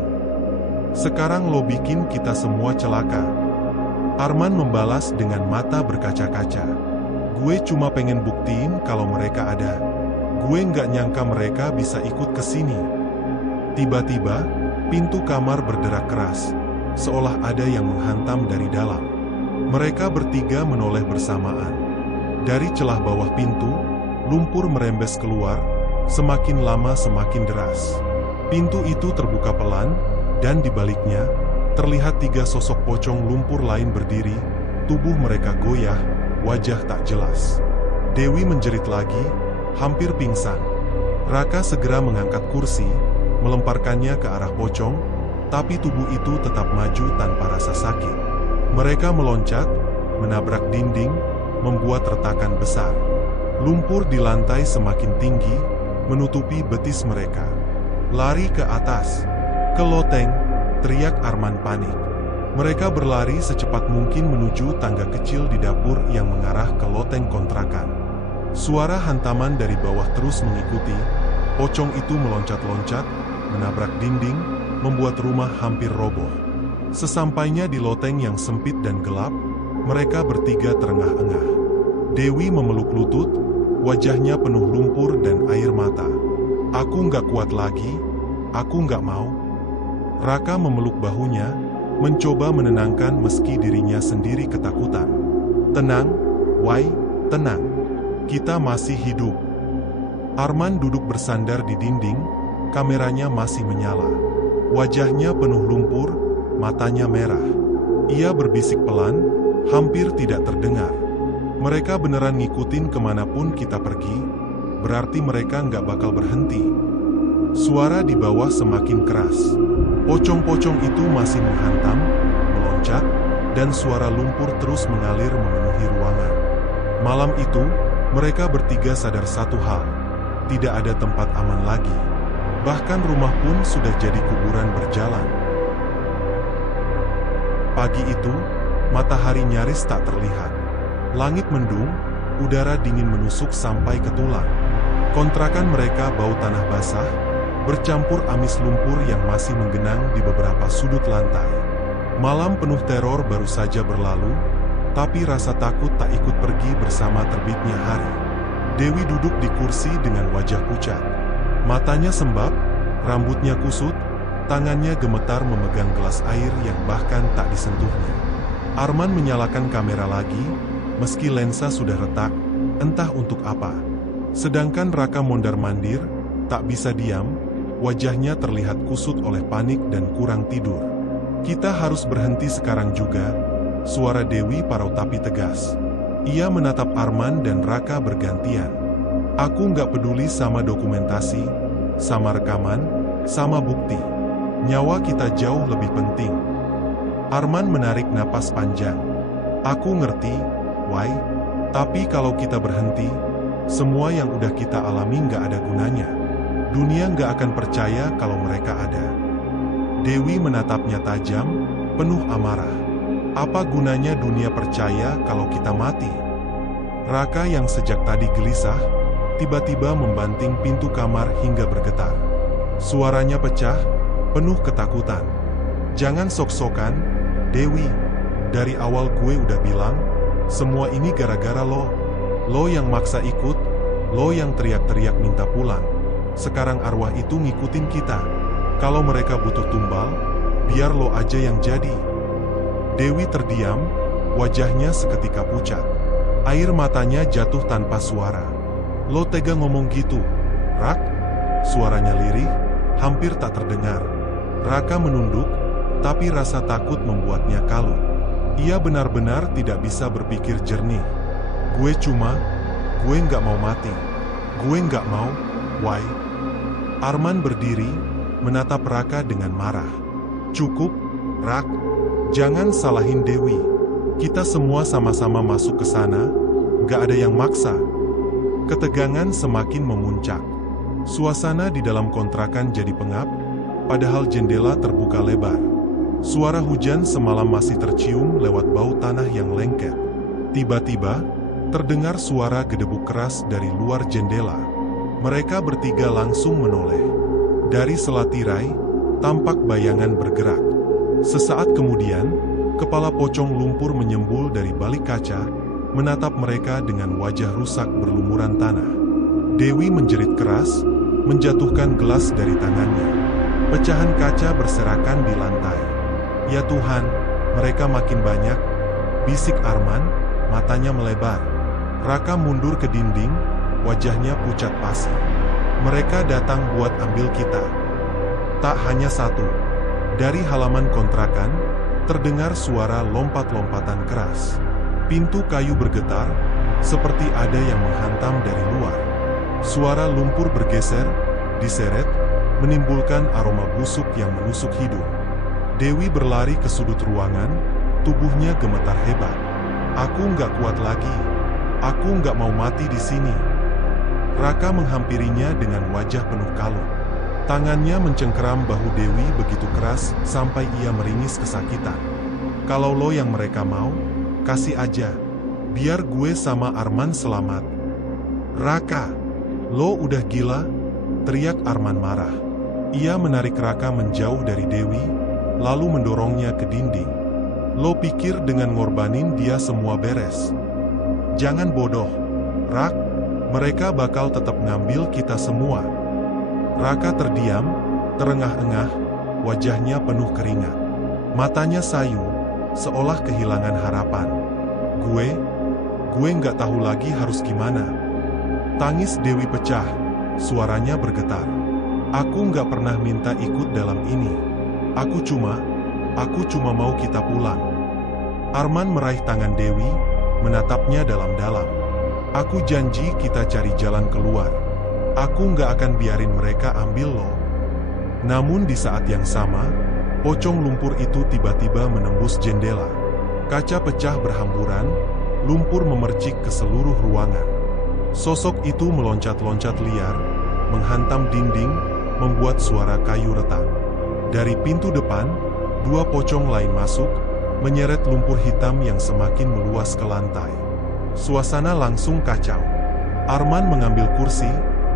Sekarang lo bikin kita semua celaka. Arman membalas dengan mata berkaca-kaca. Gue cuma pengen buktiin kalau mereka ada. Gue nggak nyangka mereka bisa ikut ke sini. Tiba-tiba, pintu kamar berderak keras, seolah ada yang menghantam dari dalam. Mereka bertiga menoleh bersamaan. Dari celah bawah pintu, lumpur merembes keluar, semakin lama semakin deras. Pintu itu terbuka pelan, dan di baliknya, terlihat tiga sosok pocong lumpur lain berdiri, tubuh mereka goyah, wajah tak jelas. Dewi menjerit lagi, hampir pingsan. Raka segera mengangkat kursi, melemparkannya ke arah pocong, tapi tubuh itu tetap maju tanpa rasa sakit. Mereka meloncat, menabrak dinding, membuat retakan besar. Lumpur di lantai semakin tinggi, menutupi betis mereka. Lari ke atas, ke loteng, teriak Arman panik. Mereka berlari secepat mungkin menuju tangga kecil di dapur yang mengarah ke loteng kontrakan. Suara hantaman dari bawah terus mengikuti, pocong itu meloncat-loncat, menabrak dinding, membuat rumah hampir roboh. Sesampainya di loteng yang sempit dan gelap, mereka bertiga terengah-engah. Dewi memeluk lutut, wajahnya penuh lumpur dan air mata. Aku nggak kuat lagi, aku nggak mau. Raka memeluk bahunya, mencoba menenangkan meski dirinya sendiri ketakutan. "Tenang, Wai, tenang. Kita masih hidup." Arman duduk bersandar di dinding, kameranya masih menyala. Wajahnya penuh lumpur, matanya merah. Ia berbisik pelan, hampir tidak terdengar. "Mereka beneran ngikutin kemanapun kita pergi, berarti mereka nggak bakal berhenti." Suara di bawah semakin keras. Pocong-pocong itu masih menghantam, meloncat, dan suara lumpur terus mengalir memenuhi ruangan. Malam itu, mereka bertiga sadar satu hal. Tidak ada tempat aman lagi. Bahkan rumah pun sudah jadi kuburan berjalan. Pagi itu, matahari nyaris tak terlihat. Langit mendung, udara dingin menusuk sampai ke tulang. Kontrakan mereka bau tanah basah, bercampur amis lumpur yang masih menggenang di beberapa sudut lantai. Malam penuh teror baru saja berlalu, tapi rasa takut tak ikut pergi bersama terbitnya hari. Dewi duduk di kursi dengan wajah pucat. Matanya sembab, rambutnya kusut, tangannya gemetar memegang gelas air yang bahkan tak disentuhnya. Arman menyalakan kamera lagi, meski lensa sudah retak, entah untuk apa. Sedangkan Raka mondar-mandir, tak bisa diam, wajahnya terlihat kusut oleh panik dan kurang tidur. "Kita harus berhenti sekarang juga," suara Dewi parau tapi tegas. Ia menatap Arman dan Raka bergantian. "Aku nggak peduli sama dokumentasi, sama rekaman, sama bukti. Nyawa kita jauh lebih penting." Arman menarik napas panjang. "Aku ngerti, Wai, tapi kalau kita berhenti, semua yang udah kita alami nggak ada gunanya. Dunia nggak akan percaya kalau mereka ada." Dewi menatapnya tajam, penuh amarah. "Apa gunanya dunia percaya kalau kita mati?" Raka yang sejak tadi gelisah, tiba-tiba membanting pintu kamar hingga bergetar. Suaranya pecah, penuh ketakutan. "Jangan sok-sokan, Dewi. Dari awal gue udah bilang, semua ini gara-gara lo. Lo yang maksa ikut, lo yang teriak-teriak minta pulang. Sekarang arwah itu ngikutin kita. Kalau mereka butuh tumbal, biar lo aja yang jadi." Dewi terdiam, wajahnya seketika pucat. Air matanya jatuh tanpa suara. "Lo tega ngomong gitu, Rak?" Suaranya lirih, hampir tak terdengar. Raka menunduk, tapi rasa takut membuatnya kalut. Ia benar-benar tidak bisa berpikir jernih. Gue nggak mau mati. Gue nggak mau, Wai." Arman berdiri, menatap Raka dengan marah. "Cukup, Rak. Jangan salahin Dewi. Kita semua sama-sama masuk ke sana, nggak ada yang maksa." Ketegangan semakin memuncak. Suasana di dalam kontrakan jadi pengap, padahal jendela terbuka lebar. Suara hujan semalam masih tercium lewat bau tanah yang lengket. Tiba-tiba, terdengar suara gedebuk keras dari luar jendela. Mereka bertiga langsung menoleh. Dari sela tirai, tampak bayangan bergerak. Sesaat kemudian, kepala pocong lumpur menyembul dari balik kaca, menatap mereka dengan wajah rusak berlumuran tanah. Dewi menjerit keras, menjatuhkan gelas dari tangannya. Pecahan kaca berserakan di lantai. "Ya Tuhan, mereka makin banyak," bisik Arman, matanya melebar. Raka mundur ke dinding, wajahnya pucat pasi. "Mereka datang buat ambil kita." Tak hanya satu. Dari halaman kontrakan, terdengar suara lompat-lompatan keras. Pintu kayu bergetar, seperti ada yang menghantam dari luar. Suara lumpur bergeser, diseret, menimbulkan aroma busuk yang menusuk hidung. Dewi berlari ke sudut ruangan, tubuhnya gemetar hebat. "Aku nggak kuat lagi. Aku nggak mau mati di sini." Raka menghampirinya dengan wajah penuh kalut. Tangannya mencengkeram bahu Dewi begitu keras sampai ia meringis kesakitan. "Kalau lo yang mereka mau, kasih aja. Biar gue sama Arman selamat." "Raka, lo udah gila?" teriak Arman marah. Ia menarik Raka menjauh dari Dewi, lalu mendorongnya ke dinding. "Lo pikir dengan ngorbanin dia semua beres? Jangan bodoh, Rak. Mereka bakal tetap ngambil kita semua." Raka terdiam, terengah-engah, wajahnya penuh keringat. Matanya sayu, seolah kehilangan harapan. Gue nggak tahu lagi harus gimana. Tangis Dewi pecah, suaranya bergetar. Aku nggak pernah minta ikut dalam ini. Aku cuma mau kita pulang. Arman meraih tangan Dewi, menatapnya dalam-dalam. Aku janji kita cari jalan keluar. Aku nggak akan biarin mereka ambil lo. Namun di saat yang sama, pocong lumpur itu tiba-tiba menembus jendela. Kaca pecah berhamburan, lumpur memercik ke seluruh ruangan. Sosok itu meloncat-loncat liar, menghantam dinding, membuat suara kayu retak. Dari pintu depan, dua pocong lain masuk, menyeret lumpur hitam yang semakin meluas ke lantai. Suasana langsung kacau. Arman mengambil kursi,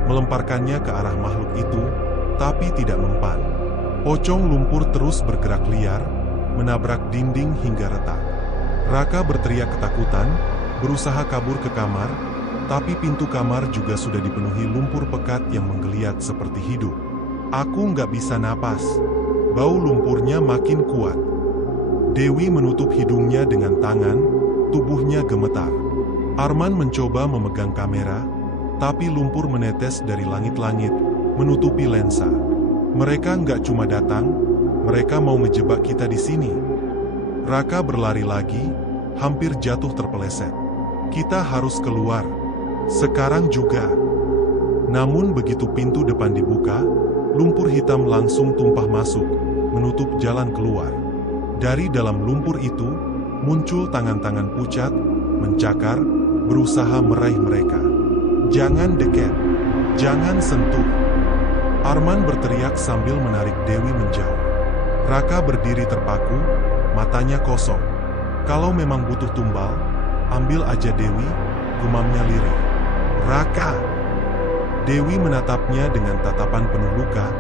melemparkannya ke arah makhluk itu, tapi tidak mempan. Pocong lumpur terus bergerak liar, menabrak dinding hingga retak. Raka berteriak ketakutan, berusaha kabur ke kamar, tapi pintu kamar juga sudah dipenuhi lumpur pekat yang menggeliat seperti hidup. Aku nggak bisa napas. Bau lumpurnya makin kuat. Dewi menutup hidungnya dengan tangan, tubuhnya gemetar. Arman mencoba memegang kamera, tapi lumpur menetes dari langit-langit, menutupi lensa. Mereka nggak cuma datang, mereka mau ngejebak kita di sini. Raka berlari lagi, hampir jatuh terpeleset. Kita harus keluar. Sekarang juga. Namun begitu pintu depan dibuka, lumpur hitam langsung tumpah masuk, menutup jalan keluar. Dari dalam lumpur itu, muncul tangan-tangan pucat, mencakar, berusaha meraih mereka. Jangan dekat, jangan sentuh. Arman berteriak sambil menarik Dewi menjauh. Raka berdiri terpaku, matanya kosong. Kalau memang butuh tumbal, ambil aja Dewi, gumamnya lirih. Raka! Dewi menatapnya dengan tatapan penuh luka,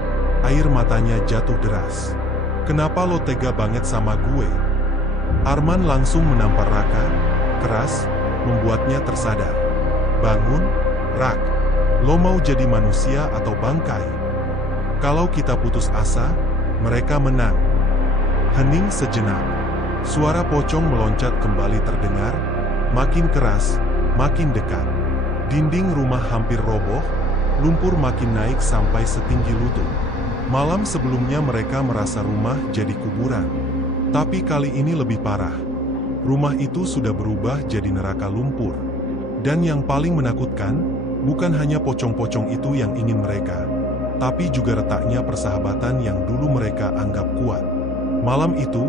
air matanya jatuh deras. Kenapa lo tega banget sama gue? Arman langsung menampar Raka, keras, membuatnya tersadar. Bangun, Rak. Lo mau jadi manusia atau bangkai? Kalau kita putus asa, mereka menang. Hening sejenak. Suara pocong meloncat kembali terdengar, makin keras, makin dekat. Dinding rumah hampir roboh, lumpur makin naik sampai setinggi lutut. Malam sebelumnya mereka merasa rumah jadi kuburan. Tapi kali ini lebih parah. Rumah itu sudah berubah jadi neraka lumpur. Dan yang paling menakutkan, bukan hanya pocong-pocong itu yang ingin mereka, tapi juga retaknya persahabatan yang dulu mereka anggap kuat. Malam itu,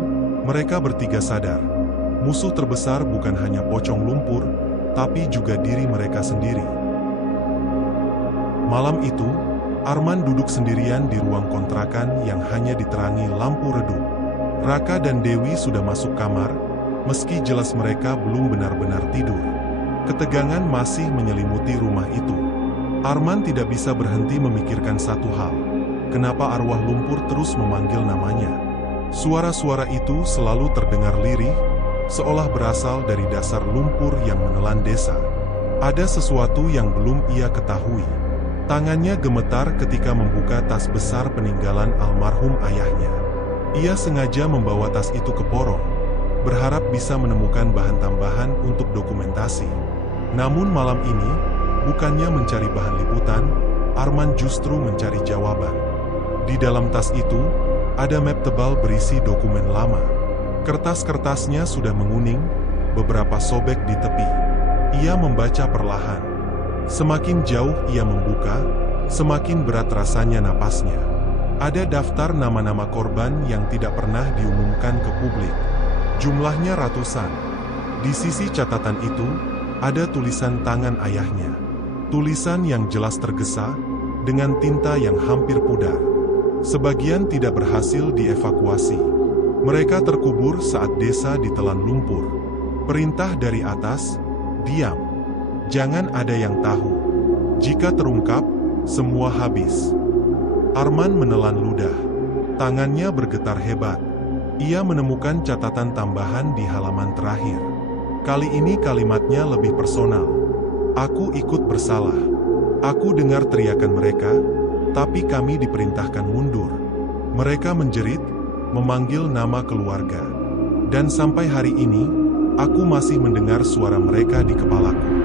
mereka bertiga sadar. Musuh terbesar bukan hanya pocong lumpur, tapi juga diri mereka sendiri. Malam itu, Arman duduk sendirian di ruang kontrakan yang hanya diterangi lampu redup. Raka dan Dewi sudah masuk kamar, meski jelas mereka belum benar-benar tidur. Ketegangan masih menyelimuti rumah itu. Arman tidak bisa berhenti memikirkan satu hal. Kenapa arwah lumpur terus memanggil namanya? Suara-suara itu selalu terdengar lirih, seolah berasal dari dasar lumpur yang menelan desa. Ada sesuatu yang belum ia ketahui. Tangannya gemetar ketika membuka tas besar peninggalan almarhum ayahnya. Ia sengaja membawa tas itu ke porong, berharap bisa menemukan bahan tambahan untuk dokumentasi. Namun malam ini, bukannya mencari bahan liputan, Arman justru mencari jawaban. Di dalam tas itu, ada map tebal berisi dokumen lama. Kertas-kertasnya sudah menguning, beberapa sobek di tepi. Ia membaca perlahan. Semakin jauh ia membuka, semakin berat rasanya napasnya. Ada daftar nama-nama korban yang tidak pernah diumumkan ke publik. Jumlahnya ratusan. Di sisi catatan itu, ada tulisan tangan ayahnya. Tulisan yang jelas tergesa, dengan tinta yang hampir pudar. Sebagian tidak berhasil dievakuasi. Mereka terkubur saat desa ditelan lumpur. Perintah dari atas, diam. Jangan ada yang tahu. Jika terungkap, semua habis. Arman menelan ludah. Tangannya bergetar hebat. Ia menemukan catatan tambahan di halaman terakhir. Kali ini kalimatnya lebih personal. Aku ikut bersalah. Aku dengar teriakan mereka, tapi kami diperintahkan mundur. Mereka menjerit, memanggil nama keluarga. Dan sampai hari ini, aku masih mendengar suara mereka di kepalaku.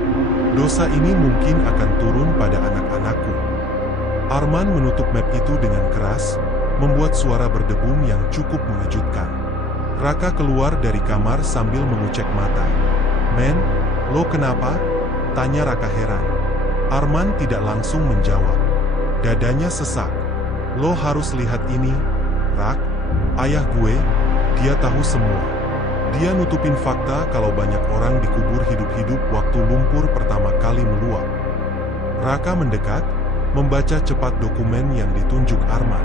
Dosa ini mungkin akan turun pada anak-anakku. Arman menutup map itu dengan keras, membuat suara berdebum yang cukup mengejutkan. Raka keluar dari kamar sambil mengucek mata. "Men, lo kenapa?" tanya Raka heran. Arman tidak langsung menjawab. Dadanya sesak. "Lo harus lihat ini, Rak. Ayah gue, dia tahu semua. Dia nutupin fakta kalau banyak orang dikubur hidup-hidup waktu lumpur pertama kali meluap." Raka mendekat, membaca cepat dokumen yang ditunjuk Arman.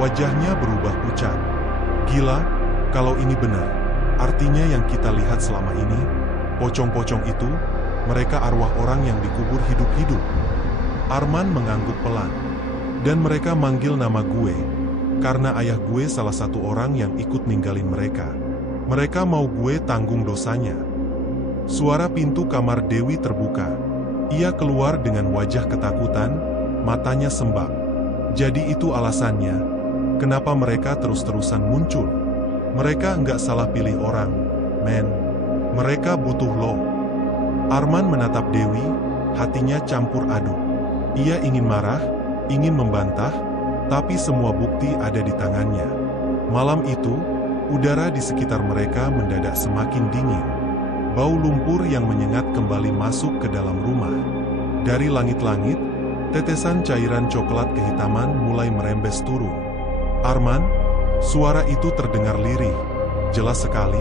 Wajahnya berubah pucat. "Gila, kalau ini benar, artinya yang kita lihat selama ini, pocong-pocong itu, mereka arwah orang yang dikubur hidup-hidup." Arman mengangguk pelan. "Dan mereka manggil nama gue, karena ayah gue salah satu orang yang ikut ninggalin mereka. Mereka mau gue tanggung dosanya." Suara pintu kamar Dewi terbuka. Ia keluar dengan wajah ketakutan, matanya sembab. "Jadi itu alasannya, kenapa mereka terus-terusan muncul? Mereka nggak salah pilih orang, men. Mereka butuh lo." Arman menatap Dewi, hatinya campur aduk. Ia ingin marah, ingin membantah, tapi semua bukti ada di tangannya. Malam itu, udara di sekitar mereka mendadak semakin dingin. Bau lumpur yang menyengat kembali masuk ke dalam rumah. Dari langit-langit, tetesan cairan coklat kehitaman mulai merembes turun. "Arman," suara itu terdengar lirih, jelas sekali,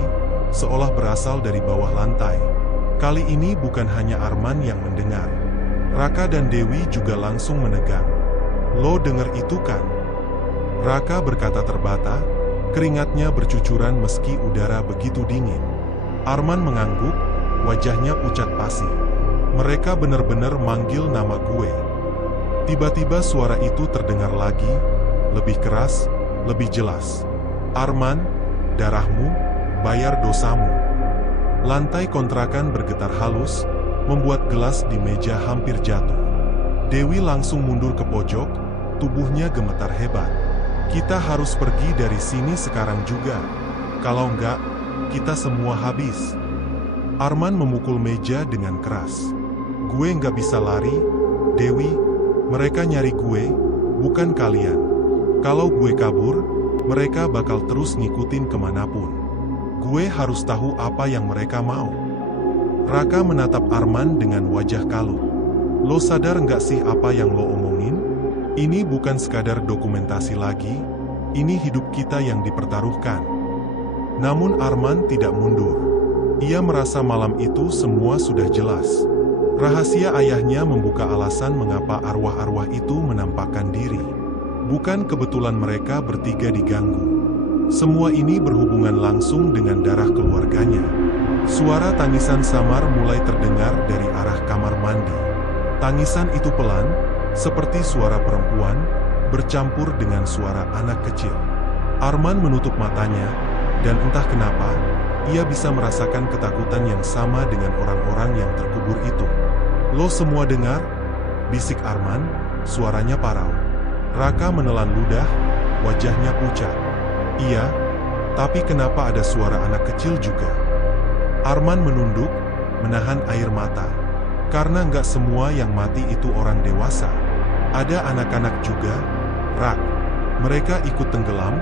seolah berasal dari bawah lantai. Kali ini bukan hanya Arman yang mendengar. Raka dan Dewi juga langsung menegang. "Lo denger itu kan?" Raka berkata terbata, keringatnya bercucuran meski udara begitu dingin. Arman mengangguk, wajahnya pucat pasi. "Mereka benar-benar manggil nama gue." Tiba-tiba suara itu terdengar lagi, lebih keras, lebih jelas. "Arman, darahmu, bayar dosamu." Lantai kontrakan bergetar halus, membuat gelas di meja hampir jatuh. Dewi langsung mundur ke pojok, tubuhnya gemetar hebat. "Kita harus pergi dari sini sekarang juga. Kalau enggak, kita semua habis." Arman memukul meja dengan keras. "Gue nggak bisa lari, Dewi. Mereka nyari gue, bukan kalian. Kalau gue kabur, mereka bakal terus ngikutin kemanapun. Gue harus tahu apa yang mereka mau." Raka menatap Arman dengan wajah kalut. "Lo sadar nggak sih apa yang lo omongin? Ini bukan sekadar dokumentasi lagi, ini hidup kita yang dipertaruhkan." Namun Arman tidak mundur. Ia merasa malam itu semua sudah jelas. Rahasia ayahnya membuka alasan mengapa arwah-arwah itu menampakkan diri. Bukan kebetulan mereka bertiga diganggu. Semua ini berhubungan langsung dengan darah keluarganya. Suara tangisan samar mulai terdengar dari arah kamar mandi. Tangisan itu pelan, seperti suara perempuan, bercampur dengan suara anak kecil. Arman menutup matanya, dan entah kenapa, ia bisa merasakan ketakutan yang sama dengan orang-orang yang terkubur itu. "Lo semua dengar?" bisik Arman, suaranya parau. Raka menelan ludah, wajahnya pucat. "Iya, tapi kenapa ada suara anak kecil juga?" Arman menunduk, menahan air mata. "Karena nggak semua yang mati itu orang dewasa. Ada anak-anak juga, Rak. Mereka ikut tenggelam,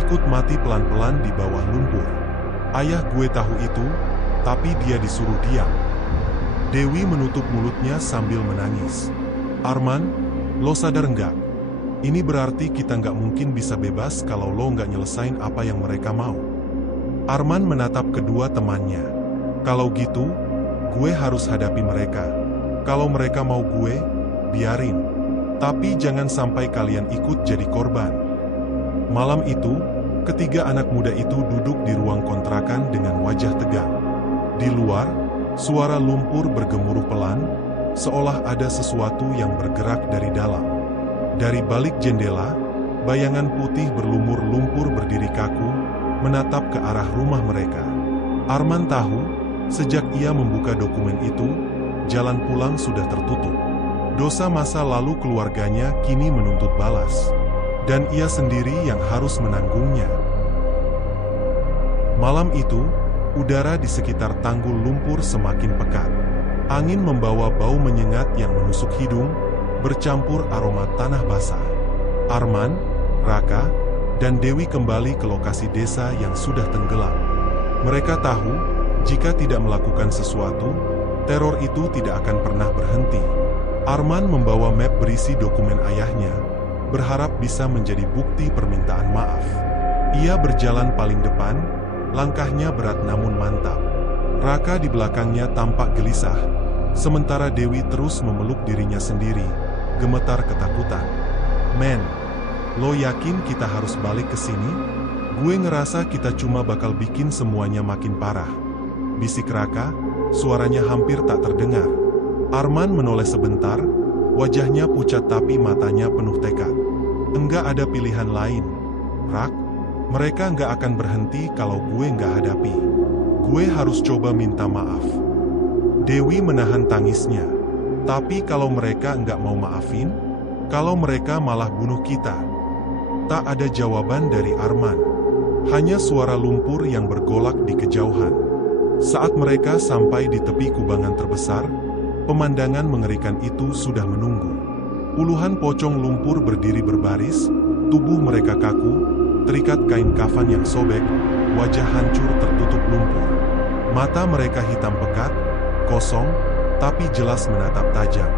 ikut mati pelan-pelan di bawah lumpur. Ayah gue tahu itu, tapi dia disuruh diam." Dewi menutup mulutnya sambil menangis. "Arman, lo sadar nggak? Ini berarti kita nggak mungkin bisa bebas kalau lo nggak nyelesain apa yang mereka mau." Arman menatap kedua temannya. "Kalau gitu, gue harus hadapi mereka. Kalau mereka mau gue, biarin. Tapi jangan sampai kalian ikut jadi korban." Malam itu, ketiga anak muda itu duduk di ruang kontrakan dengan wajah tegang. Di luar, suara lumpur bergemuruh pelan, seolah ada sesuatu yang bergerak dari dalam. Dari balik jendela, bayangan putih berlumur lumpur berdiri kaku, menatap ke arah rumah mereka. Arman tahu, sejak ia membuka dokumen itu, jalan pulang sudah tertutup. Dosa masa lalu keluarganya kini menuntut balas. Dan ia sendiri yang harus menanggungnya. Malam itu, udara di sekitar tanggul lumpur semakin pekat. Angin membawa bau menyengat yang menusuk hidung, bercampur aroma tanah basah. Arman, Raka, dan Dewi kembali ke lokasi desa yang sudah tenggelam. Mereka tahu, jika tidak melakukan sesuatu, teror itu tidak akan pernah berhenti. Arman membawa map berisi dokumen ayahnya, berharap bisa menjadi bukti permintaan maaf. Ia berjalan paling depan, langkahnya berat namun mantap. Raka di belakangnya tampak gelisah, sementara Dewi terus memeluk dirinya sendiri, gemetar ketakutan. "Men, lo yakin kita harus balik ke sini? Gue ngerasa kita cuma bakal bikin semuanya makin parah," bisik Raka, suaranya hampir tak terdengar. Arman menoleh sebentar, wajahnya pucat tapi matanya penuh tekad. "Enggak ada pilihan lain, Rak. Mereka enggak akan berhenti kalau gue enggak hadapi. Gue harus coba minta maaf." Dewi menahan tangisnya. "Tapi kalau mereka enggak mau maafin? Kalau mereka malah bunuh kita?" Tak ada jawaban dari Arman. Hanya suara lumpur yang bergolak di kejauhan. Saat mereka sampai di tepi kubangan terbesar, pemandangan mengerikan itu sudah menunggu. Puluhan pocong lumpur berdiri berbaris, tubuh mereka kaku, terikat kain kafan yang sobek, wajah hancur tertutup lumpur. Mata mereka hitam pekat, kosong, tapi jelas menatap tajam.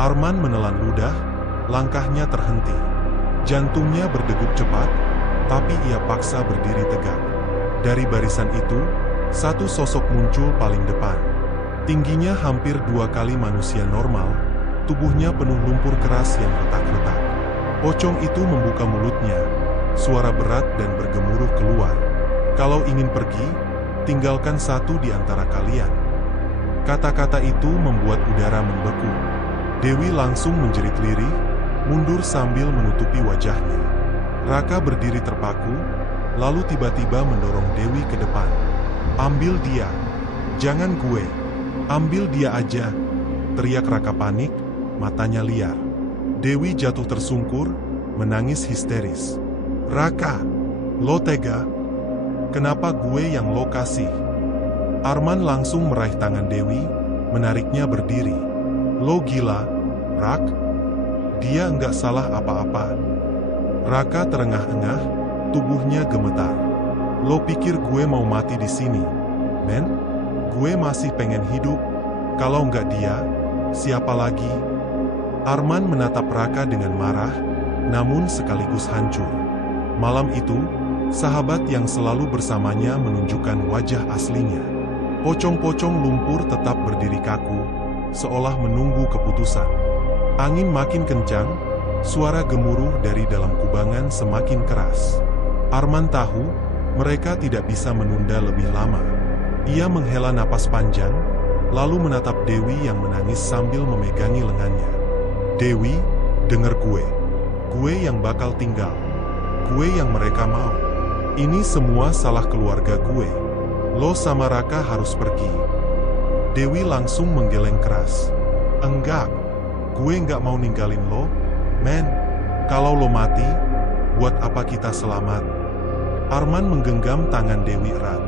Arman menelan ludah, langkahnya terhenti. Jantungnya berdegup cepat, tapi ia paksa berdiri tegak. Dari barisan itu, satu sosok muncul paling depan. Tingginya hampir 2 kali manusia normal, tubuhnya penuh lumpur keras yang retak-retak. Pocong itu membuka mulutnya, suara berat dan bergemuruh keluar. "Kalau ingin pergi, tinggalkan satu di antara kalian." Kata-kata itu membuat udara membeku. Dewi langsung menjerit lirih, mundur sambil menutupi wajahnya. Raka berdiri terpaku, lalu tiba-tiba mendorong Dewi ke depan. "Ambil dia, jangan gue. Ambil dia aja," teriak Raka panik, matanya liar. Dewi jatuh tersungkur, menangis histeris. "Raka, lo tega? Kenapa gue yang lo kasih?" Arman langsung meraih tangan Dewi, menariknya berdiri. "Lo gila, Rak? Dia nggak salah apa-apa." Raka terengah-engah, tubuhnya gemetar. "Lo pikir gue mau mati di sini, men? Gue masih pengen hidup. Kalau nggak dia, siapa lagi?" Arman menatap Raka dengan marah, namun sekaligus hancur. Malam itu, sahabat yang selalu bersamanya menunjukkan wajah aslinya. Pocong-pocong lumpur tetap berdiri kaku, seolah menunggu keputusan. Angin makin kencang, suara gemuruh dari dalam kubangan semakin keras. Arman tahu, mereka tidak bisa menunda lebih lama. Ia menghela napas panjang, lalu menatap Dewi yang menangis sambil memegangi lengannya. "Dewi, denger gue. Gue yang bakal tinggal. Gue yang mereka mau. Ini semua salah keluarga gue. Lo sama Raka harus pergi." Dewi langsung menggeleng keras. "Enggak, gue nggak mau ninggalin lo, men. Kalau lo mati, buat apa kita selamat?" Arman menggenggam tangan Dewi erat.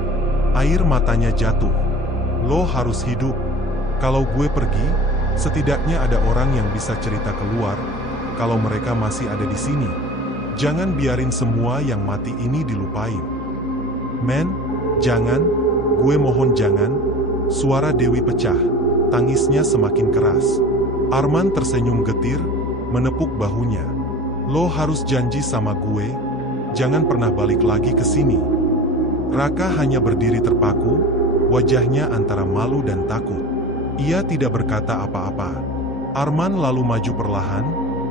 Air matanya jatuh. "Lo harus hidup. Kalau gue pergi, setidaknya ada orang yang bisa cerita keluar, kalau mereka masih ada di sini. Jangan biarin semua yang mati ini dilupain. Men, jangan, gue mohon jangan." Suara Dewi pecah, tangisnya semakin keras. Arman tersenyum getir, menepuk bahunya. "Lo harus janji sama gue, jangan pernah balik lagi ke sini." Raka hanya berdiri terpaku, wajahnya antara malu dan takut. Ia tidak berkata apa-apa. Arman lalu maju perlahan,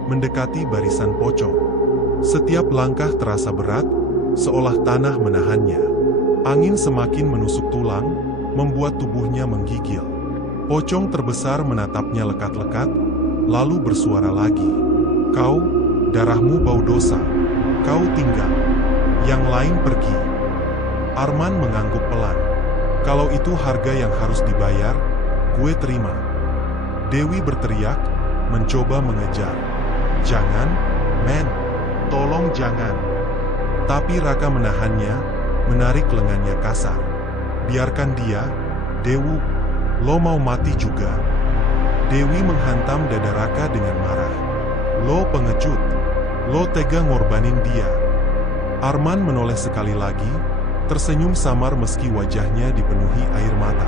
mendekati barisan pocong. Setiap langkah terasa berat, seolah tanah menahannya. Angin semakin menusuk tulang, membuat tubuhnya menggigil. Pocong terbesar menatapnya lekat-lekat, lalu bersuara lagi. "Kau, darahmu bau dosa. Kau tinggal. Yang lain pergi." Arman mengangguk pelan. "Kalau itu harga yang harus dibayar, gue terima." Dewi berteriak, mencoba mengejar. "Jangan, men. Tolong jangan." Tapi Raka menahannya, menarik lengannya kasar. Biarkan dia, Dewu, lo mau mati juga? Dewi menghantam dada Raka dengan marah. Lo pengecut, lo tega ngorbanin dia. Arman menoleh sekali lagi, tersenyum samar meski wajahnya dipenuhi air mata.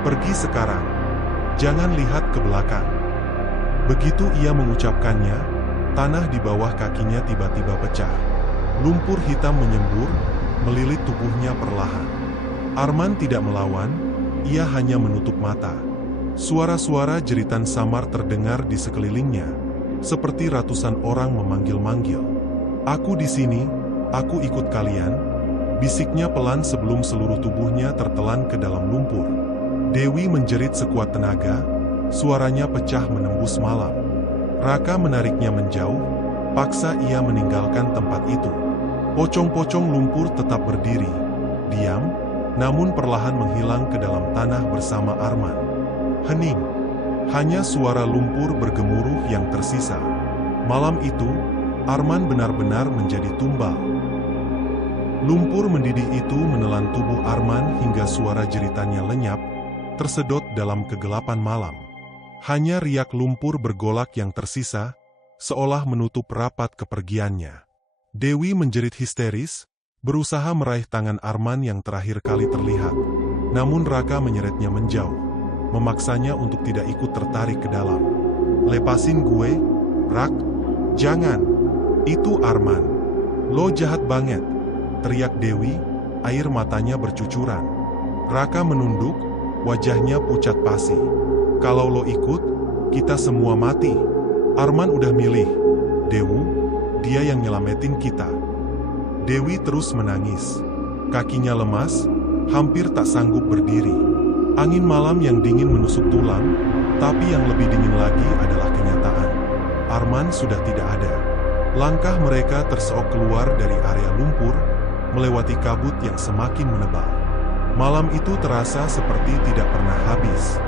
Pergi sekarang, jangan lihat ke belakang. Begitu ia mengucapkannya, tanah di bawah kakinya tiba-tiba pecah. Lumpur hitam menyembur, melilit tubuhnya perlahan. Arman tidak melawan, ia hanya menutup mata. Suara-suara jeritan samar terdengar di sekelilingnya, seperti ratusan orang memanggil-manggil. Aku di sini, aku ikut kalian, bisiknya pelan sebelum seluruh tubuhnya tertelan ke dalam lumpur. Dewi menjerit sekuat tenaga, suaranya pecah menembus malam. Raka menariknya menjauh, paksa ia meninggalkan tempat itu. Pocong-pocong lumpur tetap berdiri, diam, namun perlahan menghilang ke dalam tanah bersama Arman. Hening, hanya suara lumpur bergemuruh yang tersisa. Malam itu, Arman benar-benar menjadi tumbal. Lumpur mendidih itu menelan tubuh Arman hingga suara jeritannya lenyap, tersedot dalam kegelapan malam. Hanya riak lumpur bergolak yang tersisa, seolah menutup rapat kepergiannya. Dewi menjerit histeris, berusaha meraih tangan Arman yang terakhir kali terlihat. Namun Raka menyeretnya menjauh, memaksanya untuk tidak ikut tertarik ke dalam. Lepasin gue, Rak, jangan, itu Arman. Lo jahat banget, teriak Dewi, air matanya bercucuran. Raka menunduk, wajahnya pucat pasi. Kalau lo ikut, kita semua mati. Arman udah milih, Dewu, dia yang nyelamatin kita. Dewi terus menangis. Kakinya lemas, hampir tak sanggup berdiri. Angin malam yang dingin menusuk tulang, tapi yang lebih dingin lagi adalah kenyataan. Arman sudah tidak ada. Langkah mereka terseok keluar dari area lumpur, melewati kabut yang semakin menebal. Malam itu terasa seperti tidak pernah habis.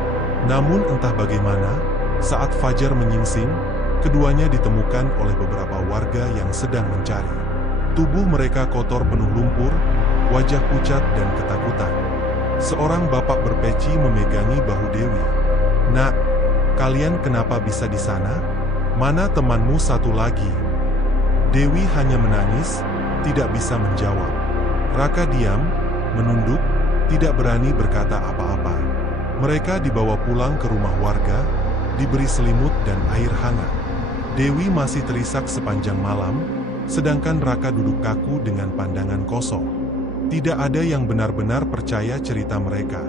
Namun entah bagaimana, saat fajar menyingsing, keduanya ditemukan oleh beberapa warga yang sedang mencari. Tubuh mereka kotor penuh lumpur, wajah pucat dan ketakutan. Seorang bapak berpeci memegangi bahu Dewi. Nak, kalian kenapa bisa di sana? Mana temanmu satu lagi? Dewi hanya menangis, tidak bisa menjawab. Raka diam, menunduk, tidak berani berkata apa-apa. Mereka dibawa pulang ke rumah warga, diberi selimut dan air hangat. Dewi masih terisak sepanjang malam, sedangkan Raka duduk kaku dengan pandangan kosong. Tidak ada yang benar-benar percaya cerita mereka.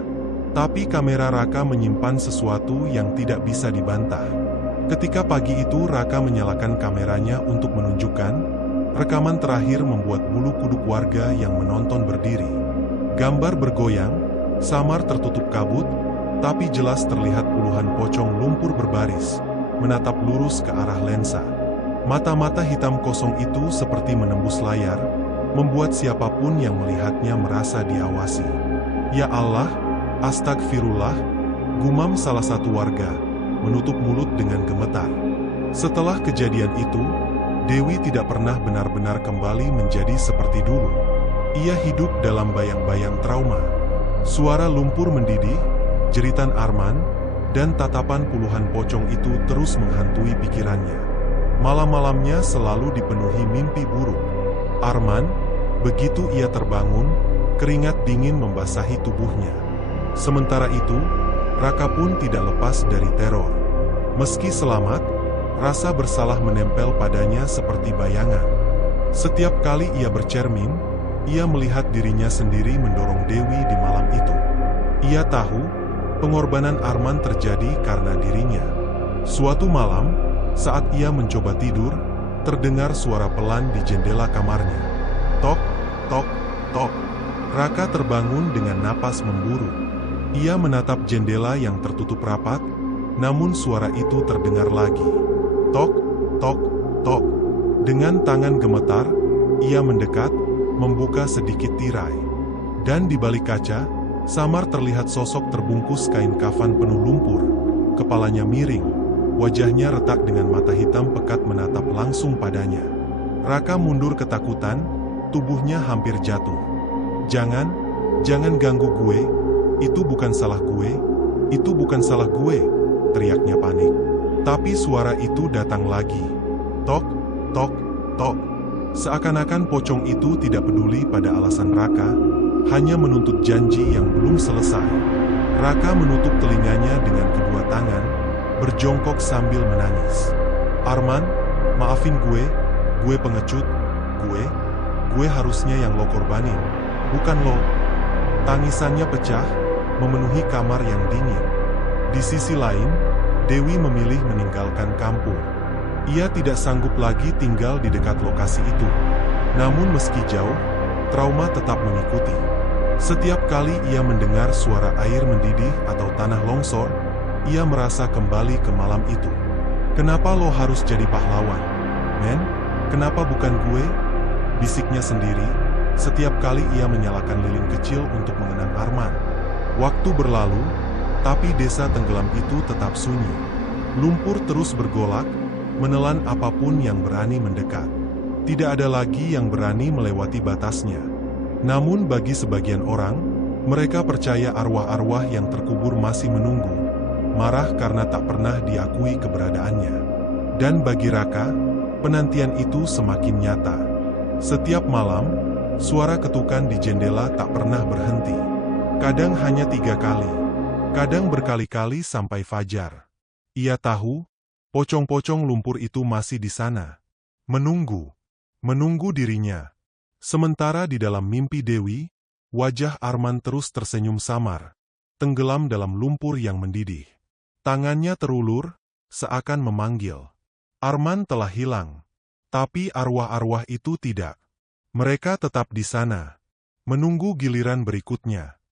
Tapi kamera Raka menyimpan sesuatu yang tidak bisa dibantah. Ketika pagi itu Raka menyalakan kameranya untuk menunjukkan, rekaman terakhir membuat bulu kuduk warga yang menonton berdiri. Gambar bergoyang, samar tertutup kabut, tapi jelas terlihat puluhan pocong lumpur berbaris, menatap lurus ke arah lensa. Mata-mata hitam kosong itu seperti menembus layar, membuat siapapun yang melihatnya merasa diawasi. Ya Allah, astagfirullah, gumam salah satu warga, menutup mulut dengan gemetar. Setelah kejadian itu, Dewi tidak pernah benar-benar kembali menjadi seperti dulu. Ia hidup dalam bayang-bayang trauma. Suara lumpur mendidih, jeritan Arman, dan tatapan puluhan pocong itu terus menghantui pikirannya. Malam-malamnya selalu dipenuhi mimpi buruk. Arman, begitu ia terbangun, keringat dingin membasahi tubuhnya. Sementara itu, Raka pun tidak lepas dari teror. Meski selamat, rasa bersalah menempel padanya seperti bayangan. Setiap kali ia bercermin, ia melihat dirinya sendiri mendorong Dewi di malam itu. Ia tahu, pengorbanan Arman terjadi karena dirinya. Suatu malam, saat ia mencoba tidur, terdengar suara pelan di jendela kamarnya. Tok, tok, tok. Raka terbangun dengan napas memburu. Ia menatap jendela yang tertutup rapat, namun suara itu terdengar lagi. Tok, tok, tok. Dengan tangan gemetar, ia mendekat, membuka sedikit tirai. Dan di balik kaca, samar terlihat sosok terbungkus kain kafan penuh lumpur. Kepalanya miring, wajahnya retak dengan mata hitam pekat menatap langsung padanya. Raka mundur ketakutan, tubuhnya hampir jatuh. Jangan ganggu gue. Itu bukan salah gue. Itu bukan salah gue, teriaknya panik. Tapi suara itu datang lagi. Tok, tok, tok. Seakan-akan pocong itu tidak peduli pada alasan Raka, hanya menuntut janji yang belum selesai. Raka menutup telinganya dengan kedua tangan, berjongkok sambil menangis. Arman, maafin gue pengecut, gue harusnya yang lo korbanin, bukan lo. Tangisannya pecah, memenuhi kamar yang dingin. Di sisi lain, Dewi memilih meninggalkan kampung. Ia tidak sanggup lagi tinggal di dekat lokasi itu. Namun meski jauh, trauma tetap mengikuti. Setiap kali ia mendengar suara air mendidih atau tanah longsor, ia merasa kembali ke malam itu. Kenapa lo harus jadi pahlawan, men? Kenapa bukan gue? Bisiknya sendiri, setiap kali ia menyalakan lilin kecil untuk mengenang Arman. Waktu berlalu, tapi desa tenggelam itu tetap sunyi. Lumpur terus bergolak, menelan apapun yang berani mendekat. Tidak ada lagi yang berani melewati batasnya. Namun bagi sebagian orang, mereka percaya arwah-arwah yang terkubur masih menunggu, marah karena tak pernah diakui keberadaannya. Dan bagi Raka, penantian itu semakin nyata. Setiap malam, suara ketukan di jendela tak pernah berhenti. Kadang hanya 3 kali, kadang berkali-kali sampai fajar. Ia tahu, pocong-pocong lumpur itu masih di sana. Menunggu dirinya. Sementara di dalam mimpi Dewi, wajah Arman terus tersenyum samar, tenggelam dalam lumpur yang mendidih. Tangannya terulur, seakan memanggil. Arman telah hilang. Tapi arwah-arwah itu tidak. Mereka tetap di sana, menunggu giliran berikutnya.